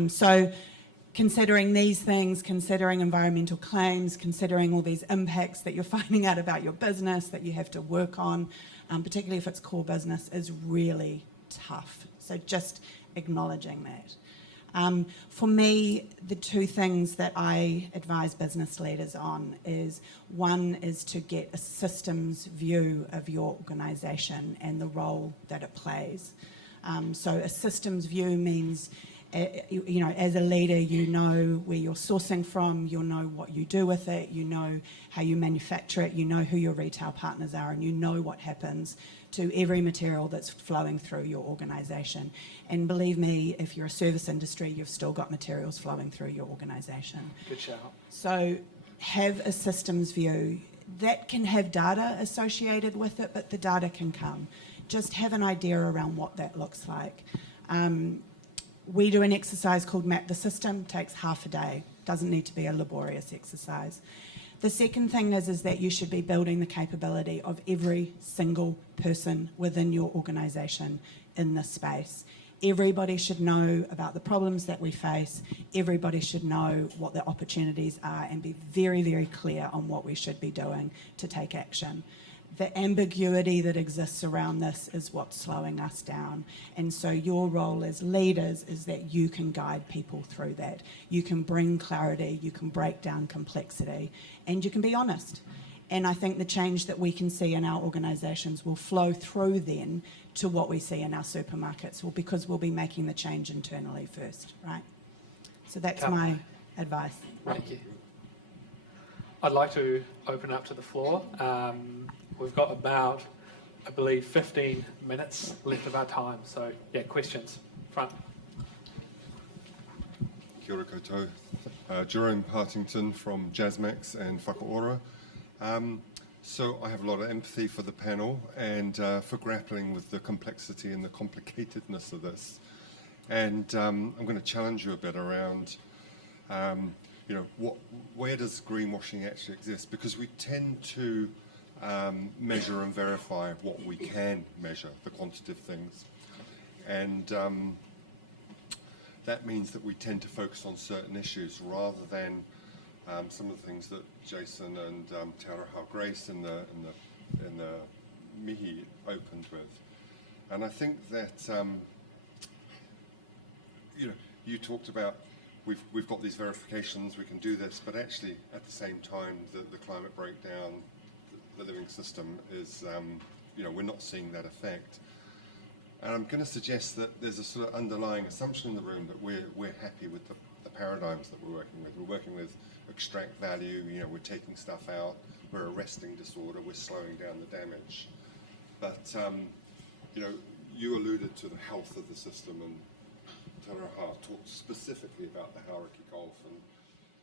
So considering these things, considering environmental claims, considering all these impacts that you're finding out about your business that you have to work on, particularly if it's core business, is really tough. So just acknowledging that. For me, the two things that I advise business leaders on is, one is to get a systems view of your organisation and the role that it plays. So a systems view means, as a leader, you know where you're sourcing from, you'll know what you do with it, you know how you manufacture it, you know who your retail partners are, and you know what happens to every material that's flowing through your organisation. And believe me, if you're a service industry, you've still got materials flowing through your organisation. Good shout. So have a systems view. That can have data associated with it, but the data can come. Just have an idea around what that looks like. We do an exercise called Map the System. Takes half a day. Doesn't need to be a laborious exercise. The second thing is that you should be building the capability of every single person within your organisation in this space. Everybody should know about the problems that we face. Everybody should know what the opportunities are and be very, very clear on what we should be doing to take action. The ambiguity that exists around this is what's slowing us down. And so your role as leaders is that you can guide people through that. You can bring clarity, you can break down complexity, and you can be honest. And I think the change that we can see in our organisations will flow through then to what we see in our supermarkets, well, because we'll be making the change internally first, right? So that's my advice. Thank you. I'd like to open up to the floor. We've got about, I believe, 15 minutes left of our time. So, yeah, questions. Front. Kia ora koutou. Jerome Partington from Jasmax and Whakaora. So I have a lot of empathy for the panel and for grappling with the complexity and the complicatedness of this. And I'm going to challenge you a bit around, where does greenwashing actually exist? Because we tend to measure and verify what we can measure, the quantitative things. And that means that we tend to focus on certain issues rather than some of the things that Jason and Te Aroha Grace in the mihi opened with. And I think that you talked about we've got these verifications, we can do this, but actually at the same time the climate breakdown, the living system is we're not seeing that effect. And I'm going to suggest that there's a sort of underlying assumption in the room that we're happy with the paradigms that we're working with. We're working with extract value, we're taking stuff out, we're arresting disorder, we're slowing down the damage. But, you alluded to the health of the system, and Te Aroha talked specifically about the Hauraki Gulf. And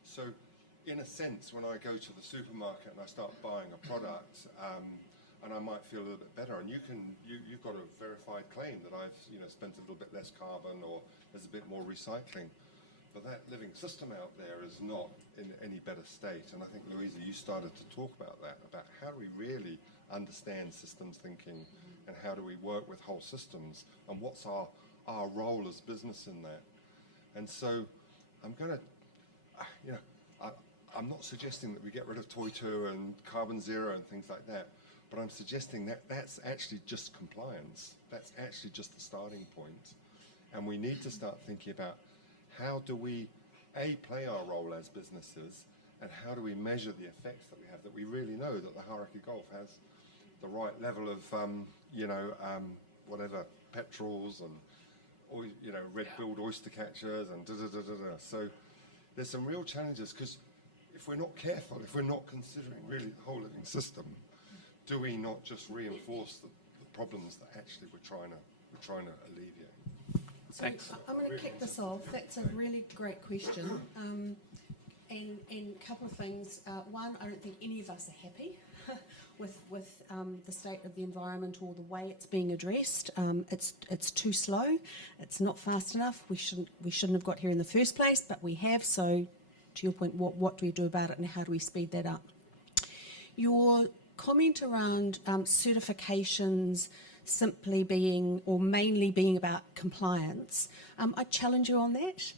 so, in a sense, when I go to the supermarket and I start buying a product, and I might feel a little bit better, and you've got a verified claim that I've spent a little bit less carbon or there's a bit more recycling, but that living system out there is not in any better state. And I think, Louise, you started to talk about that, about how do we really understand systems thinking and how do we work with whole systems and what's our role as business in that. And so I'm going to, I'm not suggesting that we get rid of Toitū and carbon zero and things like that, but I'm suggesting that that's actually just compliance. That's actually just the starting point. And we need to start thinking about how do we, play our role as businesses, and how do we measure the effects that we have, that we really know that the Hauraki Gulf has the right level of, whatever, petrels and, red-billed oyster catchers and da-da-da-da-da. So there's some real challenges, because if we're not careful, if we're not considering really the whole living system, do we not just reinforce the problems that actually we're trying to alleviate? Thanks. I'm going to kick this off. That's a really great question. And a couple of things. One, I don't think any of us are happy with the state of the environment or the way it's being addressed. It's too slow. It's not fast enough. We shouldn't have got here in the first place, but we have. So, to your point, what do we do about it, and how do we speed that up? Your comment around certifications simply being, or mainly being, about compliance, I challenge you on that.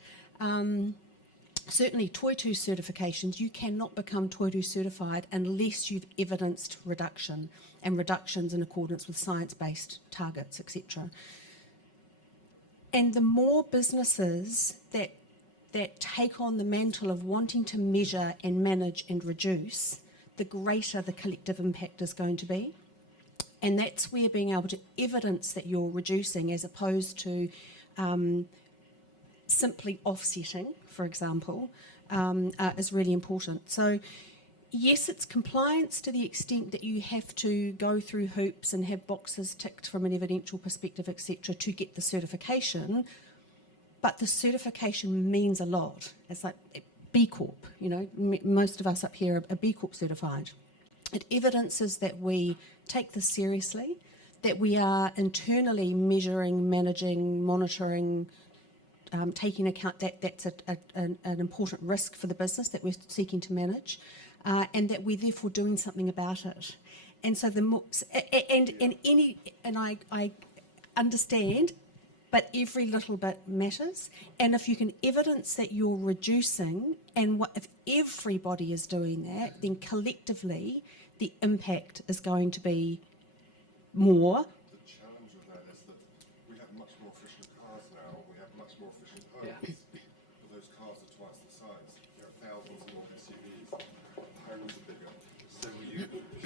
Certainly Toitū certifications, you cannot become Toitū certified unless you've evidenced reduction, and reductions in accordance with science-based targets, etc. And the more businesses that take on the mantle of wanting to measure and manage and reduce, the greater the collective impact is going to be. And that's where being able to evidence that you're reducing, as opposed to simply offsetting, for example, is really important. So yes, it's compliance to the extent that you have to go through hoops and have boxes ticked from an evidential perspective, etc., to get the certification. But the certification means a lot. It's like B Corp, most of us up here are B Corp certified. It evidences that we take this seriously, that we are internally measuring, managing, monitoring, taking account that that's an important risk for the business that we're seeking to manage, and that we're therefore doing something about it. And so the more, I understand, but every little bit matters. And if you can evidence that you're reducing, and if everybody is doing that, then collectively the impact is going to be more. The challenge with that is that we have much more efficient cars now. We have much more efficient homes, but those cars are twice the size. There are thousands more SUVs. Homes are bigger. So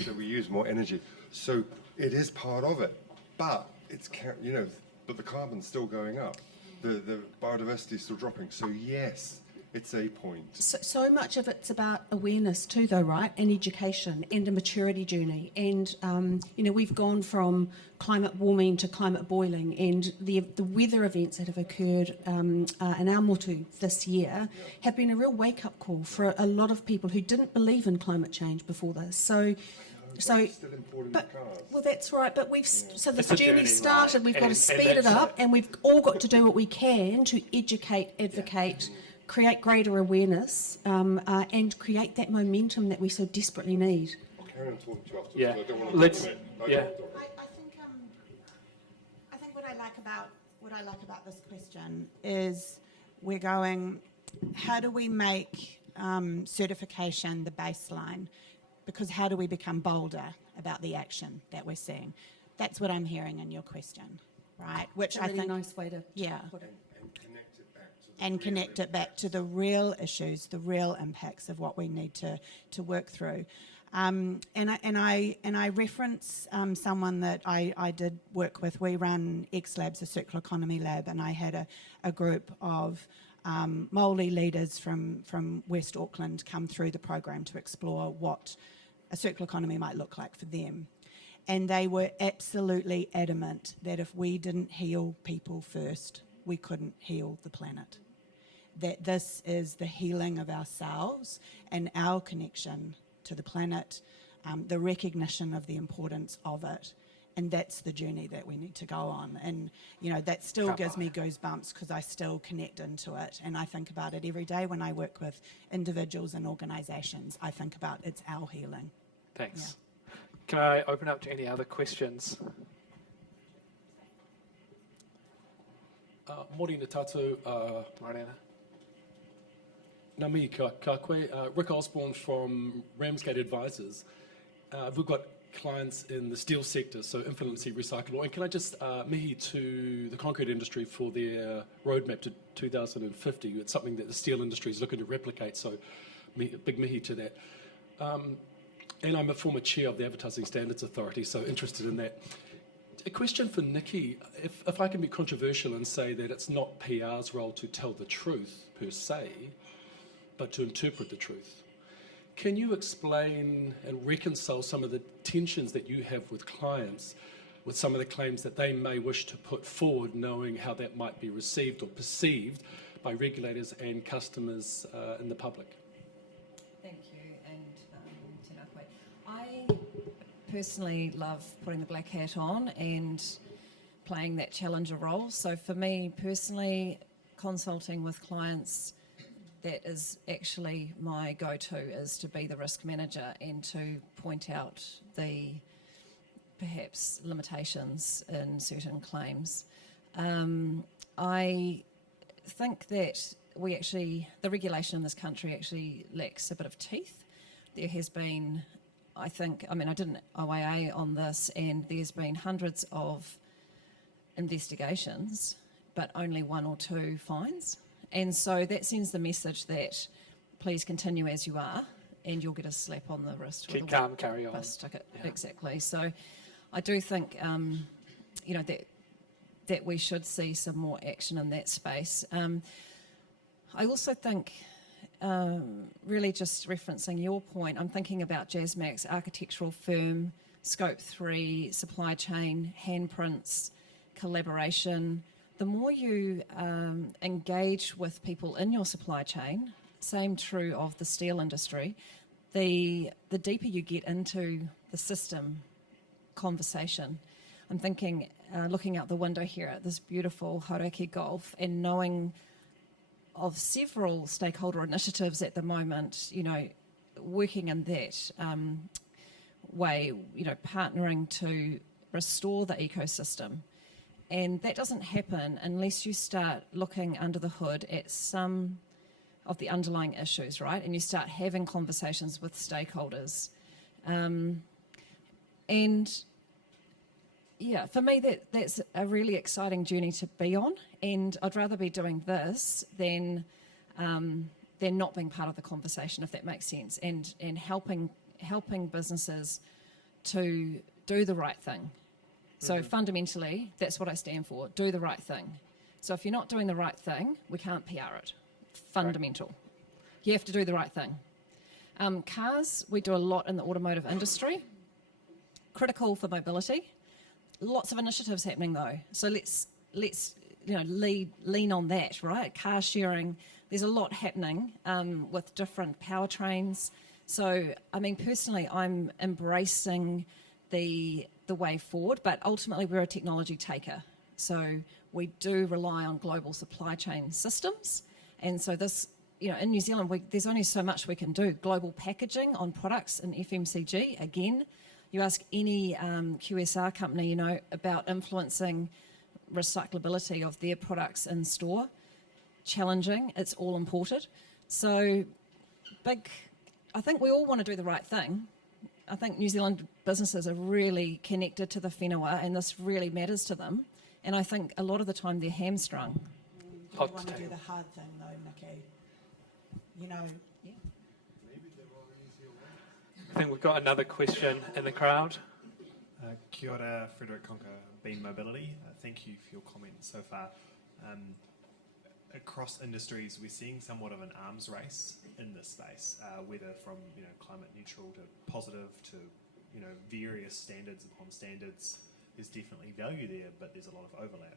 that we use more energy. So it is part of it, but but the carbon's still going up. The biodiversity is still dropping. So yes, it's a point. So much of it's about awareness too, though, right? And education and a maturity journey. And, we've gone from climate warming to climate boiling, and the weather events that have occurred in our motu this year have been a real wake-up call for a lot of people who didn't believe in climate change before this. So, still importing but, cars. well, that's right. But so the It's a journey journey, started. right? We've got to And speed it that's up, and we've all got to do what we can to educate, advocate, create greater awareness, and create that momentum that we so desperately need. I'll carry on talking to you afterwards. Yeah. I don't want to Let's- dominate. yeah. I think what I like about this question is we're going, how do we make certification the baseline? Because how do we become bolder about the action that we're seeing? That's what I'm hearing in your question, right? Which That's a really nice way to put it. And connect it back to the real issues, the real impacts of what we need to work through. And I reference someone that I did work with. We run X Labs, a circular economy lab, and I had a group of Māori leaders from West Auckland come through the program to explore what a circular economy might look like for them. And they were absolutely adamant that if we didn't heal people first, we couldn't heal the planet. That this is the healing of ourselves and our connection to the planet, the recognition of the importance of it. And that's the journey that we need to go on. And, that still gives me goosebumps because I still connect into it. And I think about it every day when I work with individuals and organisations. I think about it's our healing. Thanks. Can I open up to any other questions? Morena tātou, Mariana? ngā mihi ka koe. Rick Osborne from Ramsgate Advisors. We've got clients in the steel sector, so infinitely recyclable. And can I just mihi to the concrete industry for their roadmap to 2050? It's something that the steel industry is looking to replicate, so big mihi to that. And I'm a former chair of the Advertising Standards Authority, so interested in that. A question for Nikki, if I can be controversial and say that it's not PR's role to tell the truth per se, but to interpret the truth. Can you explain and reconcile some of the tensions that you have with clients with some of the claims that they may wish to put forward, knowing how that might be received or perceived by regulators and customers in the public? Thank you, and tēnā koe. I personally love putting the black hat on and playing that challenger role. So for me personally, consulting with clients, that is actually my go-to, is to be the risk manager and to point out the perhaps limitations in certain claims. I think that the regulation in this country actually lacks a bit of teeth. There has been, I did an OAA on this, and there's been hundreds of investigations, but only 1 or 2 fines. And so that sends the message that please continue as you are, and you'll get a slap on the wrist. Keep calm, carry on. Bus ticket, yeah. Exactly. So I do think, that we should see some more action in that space. I also think, really just referencing your point, I'm thinking about JASMAC's architectural firm, Scope 3, supply chain, handprints, collaboration. The more you engage with people in your supply chain, same true of the steel industry, the deeper you get into the system conversation. I'm thinking, looking out the window here at this beautiful Hauraki Gulf and knowing of several stakeholder initiatives at the moment, working in that way, partnering to restore the ecosystem. And that doesn't happen unless you start looking under the hood at some of the underlying issues, right? And you start having conversations with stakeholders. For me, that's a really exciting journey to be on. And I'd rather be doing this than not being part of the conversation, if that makes sense, and helping businesses to do the right thing. So fundamentally, that's what I stand for, do the right thing. So if you're not doing the right thing, we can't PR it. Fundamental. Right. You have to do the right thing. Cars, we do a lot in the automotive industry. Critical for mobility. Lots of initiatives happening though. So let's lean on that, right? Car sharing, there's a lot happening with different powertrains. So, I mean, personally, I'm embracing the way forward, but ultimately we're a technology taker. So we do rely on global supply chain systems. And so this, in New Zealand, there's only so much we can do. Global packaging on products in FMCG, again, you ask any QSR company, about influencing recyclability of their products in store, challenging, it's all imported. So I think we all want to do the right thing. I think New Zealand businesses are really connected to the whenua and this really matters to them. And I think a lot of the time they're hamstrung. You want to do the hard thing though, Nikki. Yeah. I think we've got another question in the crowd. Kia ora, Frederick Conker, Beam Mobility. Thank you for your comments so far. Across industries, we're seeing somewhat of an arms race in this space, whether from climate neutral to positive to various standards upon standards. There's definitely value there, but there's a lot of overlap.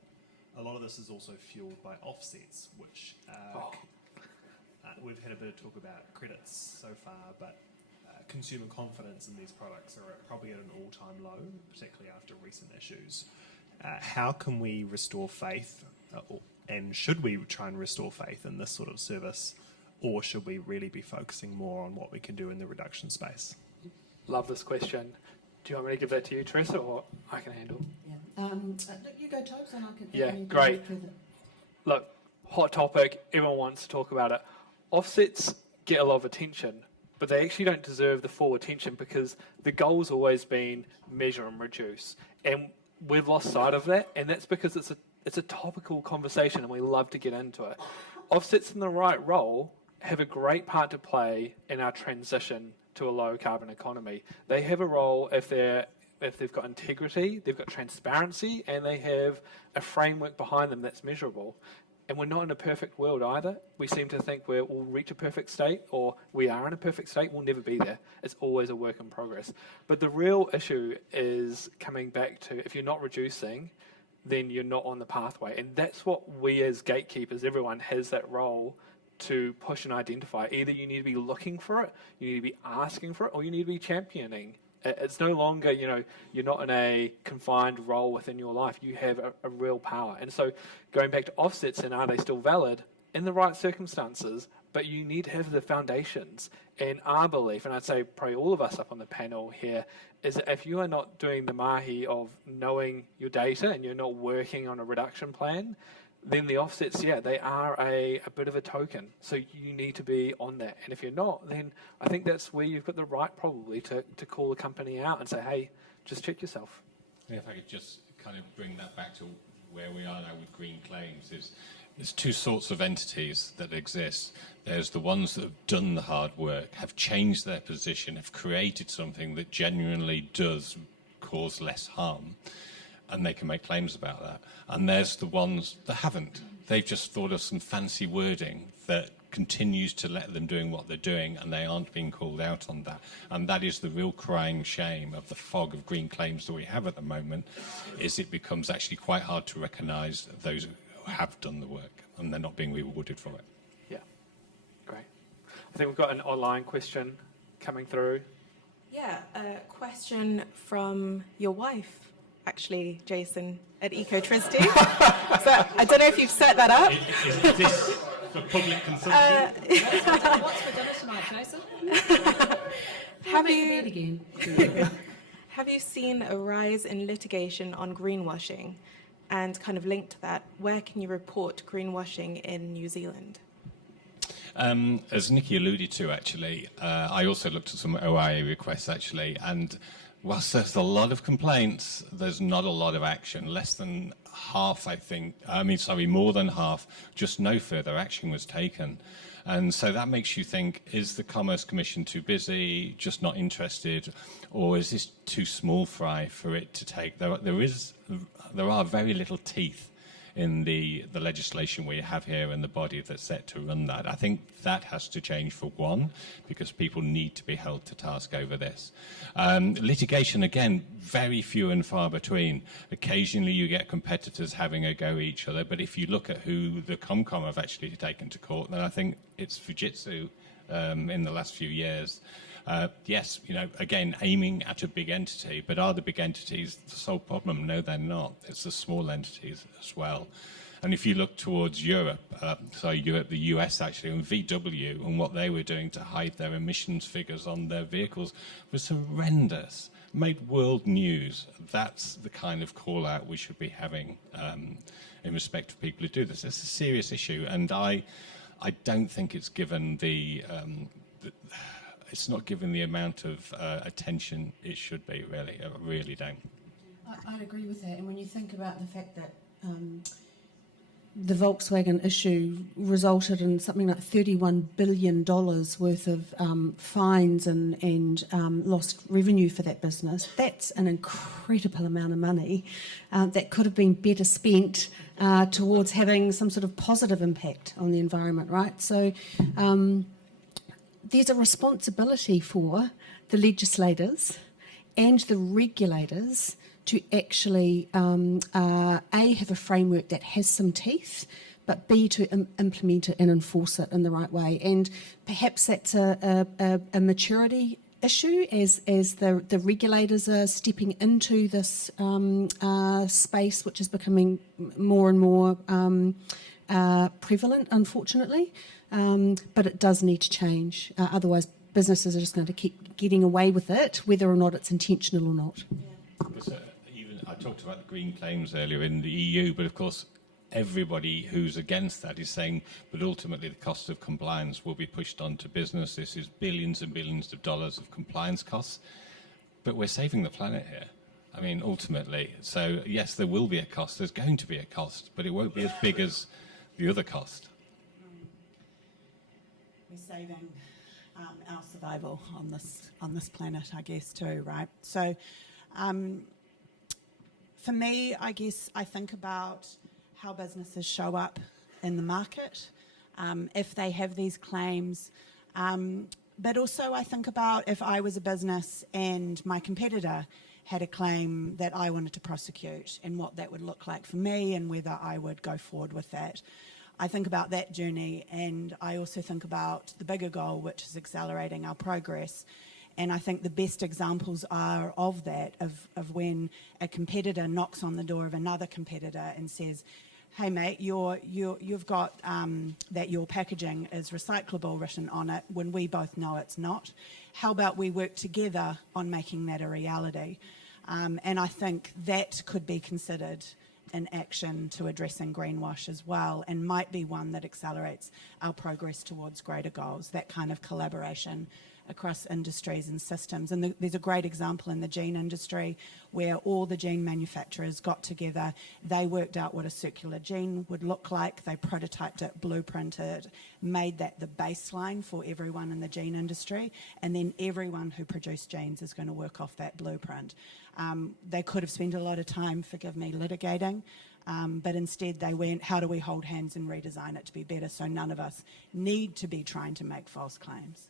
A lot of this is also fueled by offsets, which we've had a bit of talk about credits so far, but consumer confidence in these products are probably at an all-time low, particularly after recent issues. How can we restore faith, and should we try and restore faith in this sort of service, or should we really be focusing more on what we can do in the reduction space? Love this question. Do you want me to give that to you, Teressa, or I can handle? Yeah. You go, Tobes, and I can. Yeah, great. Look, hot topic. Everyone wants to talk about it. Offsets get a lot of attention, but they actually don't deserve the full attention because the goal's always been measure and reduce, and we've lost sight of that. And that's because it's a topical conversation, and we love to get into it. Offsets in the right role have a great part to play in our transition to a low carbon economy. They have a role if they've got integrity, they've got transparency, and they have a framework behind them that's measurable. And we're not in a perfect world either. We seem to think we'll reach a perfect state, or we are in a perfect state. We'll never be there. It's always a work in progress. But the real issue is coming back to, if you're not reducing, then you're not on the pathway. And that's what we as gatekeepers, everyone has that role to push and identify. Either you need to be looking for it, you need to be asking for it, or you need to be championing. It's no longer, you're not in a confined role within your life. You have a real power. And so going back to offsets, and are they still valid? In the right circumstances, but you need to have the foundations. And our belief, and I'd say probably all of us up on the panel here, is that if you are not doing the mahi of knowing your data and you're not working on a reduction plan, then the offsets, they are a bit of a token. So you need to be on that. And if you're not, then I think that's where you've got the right probably to call the company out and say, hey, just check yourself. Yeah, if I could just kind of bring that back to where we are now with green claims, there's two sorts of entities that exist. There's the ones that have done the hard work, have changed their position, have created something that genuinely does cause less harm, and they can make claims about that. And there's the ones that haven't. They've just thought of some fancy wording that continues to let them doing what they're doing, and they aren't being called out on that. And that is the real crying shame of the fog of green claims that we have at the moment, is it becomes actually quite hard to recognise those who have done the work, and they're not being rewarded for it. Yeah, great. I think we've got an online question coming through. Yeah, a question from your wife, actually, Jason, at Ecotricity. So I don't know if you've set that up. Is this for public consumption? What's for dinner tonight, Jason? Have you seen a rise in litigation on greenwashing? And kind of linked to that, where can you report greenwashing in New Zealand? As Nikki alluded to, actually, I also looked at some OIA requests, actually, and whilst there's a lot of complaints, there's not a lot of action. Less than half, more than half, just no further action was taken. And so that makes you think, is the Commerce Commission too busy, just not interested, or is this too small fry for it to take? There are very little teeth in the legislation we have here and the body that's set to run that. I think that has to change for one, because people need to be held to task over this. Litigation, again, very few and far between. Occasionally you get competitors having a go at each other, but if you look at who the ComCom have actually taken to court, then I think it's Fujitsu in the last few years. Yes, again, aiming at a big entity, but are the big entities the sole problem? No, they're not. It's the small entities as well. And if you look towards Europe, the US actually, and VW, and what they were doing to hide their emissions figures on their vehicles was horrendous, made world news. That's the kind of call out we should be having in respect to people who do this. It's a serious issue, and I don't think it's given it's not given the amount of attention it should be, really. I really don't. I'd agree with that. And when you think about the fact that the Volkswagen issue resulted in something like $31 billion worth of fines and lost revenue for that business, that's an incredible amount of money that could have been better spent towards having some sort of positive impact on the environment, right? So there's a responsibility for the legislators and the regulators to actually, A, have a framework that has some teeth, but B, to implement it and enforce it in the right way. And perhaps that's a maturity issue as the regulators are stepping into this space, which is becoming more and more prevalent, unfortunately. But it does need to change. Otherwise, businesses are just going to keep getting away with it, whether or not it's intentional or not. Yeah. I talked about the green claims earlier in the EU, but of course, everybody who's against that is saying, but ultimately the cost of compliance will be pushed onto business. This is billions and billions of dollars of compliance costs. But we're saving the planet here. I mean, ultimately. So, yes, there will be a cost. There's going to be a cost, but it won't be as big as the other cost. We're saving our survival on this planet, I guess, too, right? So, for me, I guess I think about how businesses show up in the market, if they have these claims, but also I think about if I was a business and my competitor had a claim that I wanted to prosecute and what that would look like for me and whether I would go forward with that. I think about that journey, and I also think about the bigger goal, which is accelerating our progress. And I think the best examples are of that, of when a competitor knocks on the door of another competitor and says, hey mate, you've got that your packaging is recyclable written on it when we both know it's not. How about we work together on making that a reality? And I think that could be considered an action to addressing greenwash as well, and might be one that accelerates our progress towards greater goals, that kind of collaboration across industries and systems. And there's a great example in the jean industry where all the jean manufacturers got together, they worked out what a circular jean would look like, they prototyped it, blueprinted, made that the baseline for everyone in the jean industry, and then everyone who produced jeans is going to work off that blueprint. They could have spent a lot of time, forgive me, litigating, but instead they went, how do we hold hands and redesign it to be better so none of us need to be trying to make false claims?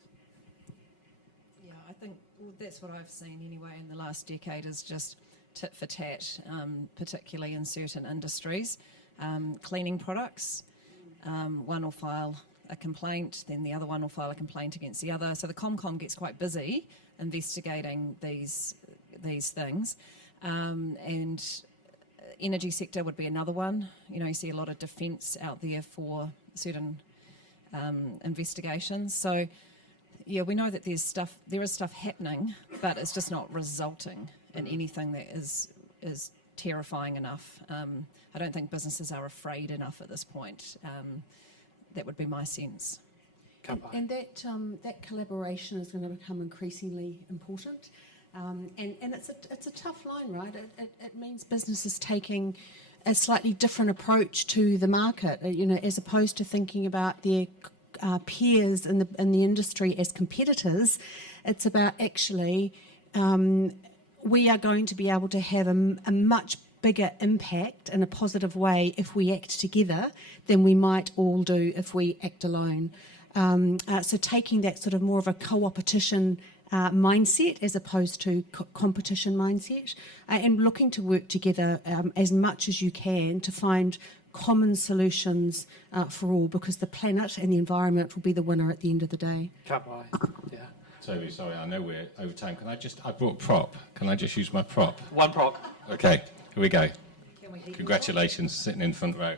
I think that's what I've seen anyway in the last decade, is just tit for tat, particularly in certain industries. Cleaning products, one will file a complaint, then the other one will file a complaint against the other. So the ComCom gets quite busy investigating these things. And energy sector would be another one. You see a lot of defence out there for certain investigations. So yeah, we know that there is stuff happening, but it's just not resulting in anything that is terrifying enough. I don't think businesses are afraid enough at this point. That would be my sense. And that collaboration is going to become increasingly important. And it's a tough line, right? It means businesses taking a slightly different approach to the market, as opposed to thinking about their peers in the industry as competitors. It's about actually we are going to be able to have a much bigger impact in a positive way if we act together than we might all do if we act alone. So taking that sort of more of a co-opetition mindset as opposed to competition mindset, and looking to work together as much as you can to find common solutions for all, because the planet and the environment will be the winner at the end of the day. Can't lie. Yeah. Toby, sorry, I know we're over time. I brought a prop. Can I just use my prop? One prop. Okay, here we go. Congratulations, sitting in front row.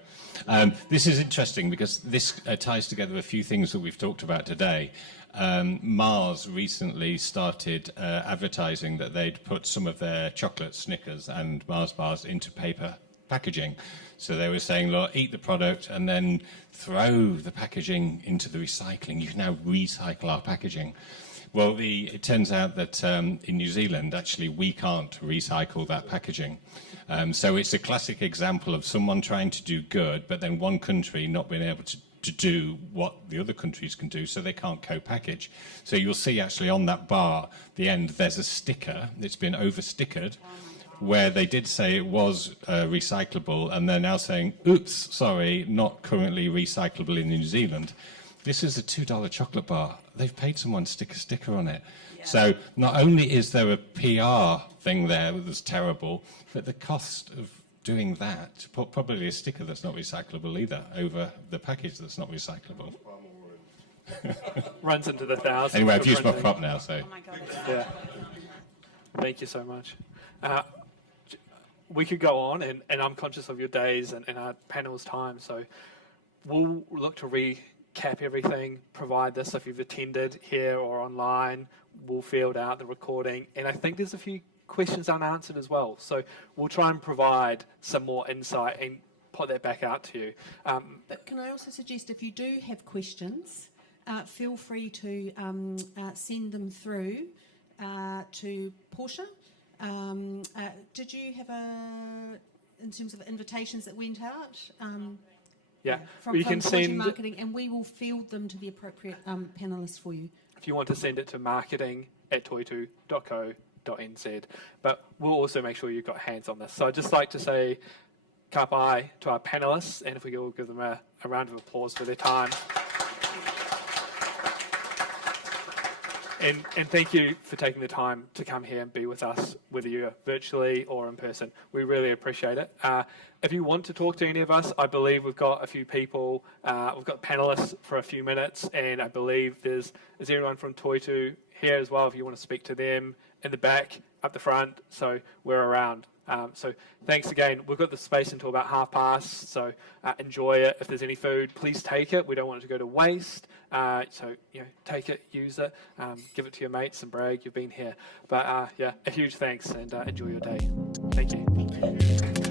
This is interesting because this ties together a few things that we've talked about today. Mars recently started advertising that they'd put some of their chocolate Snickers and Mars bars into paper packaging. So they were saying, look, eat the product and then throw the packaging into the recycling. You can now recycle our packaging. Well, it turns out that in New Zealand, actually, we can't recycle that packaging. So it's a classic example of someone trying to do good, but then one country not being able to do what the other countries can do, so they can't co-package. So you'll see actually on that bar, at the end, there's a sticker that's been over-stickered, where they did say it was recyclable, and they're now saying, oops, sorry, not currently recyclable in New Zealand. This is a $2 chocolate bar. They've paid someone to stick a sticker on it. Yeah. So not only is there a PR thing there that's terrible, but the cost of doing that, to put probably a sticker that's not recyclable either over the package that's not recyclable. Runs into the thousands. Anyway, I've used my prop now, so. Oh my God. Yeah. Thank you so much. We could go on, and I'm conscious of your days and our panel's time, so we'll look to recap everything, provide this if you've attended here or online. We'll field out the recording, and I think there's a few questions unanswered as well, so we'll try and provide some more insight and put that back out to you. But can I also suggest, if you do have questions, feel free to send them through to Portia. Did you have in terms of invitations that went out? Yeah, from you can Portia send Marketing, and we will field them to the appropriate panellists for you. If you want to send it to marketing@toitū.co.nz, but we'll also make sure you've got hands on this. So I'd just like to say ka pai to our panellists, and if we could all give them a round of applause for their time. And thank you for taking the time to come here and be with us, whether you're virtually or in person. We really appreciate it. If you want to talk to any of us, I believe we've got a few people, we've got panellists for a few minutes, and I believe is anyone from Toitū here as well if you want to speak to them, in the back, up the front, so we're around. So thanks again. We've got the space until about past, so enjoy it. If there's any food, please take it. We don't want it to go to waste. So take it, use it, give it to your mates and brag you've been here. But yeah, a huge thanks, and enjoy your day. Thank you. Thank you.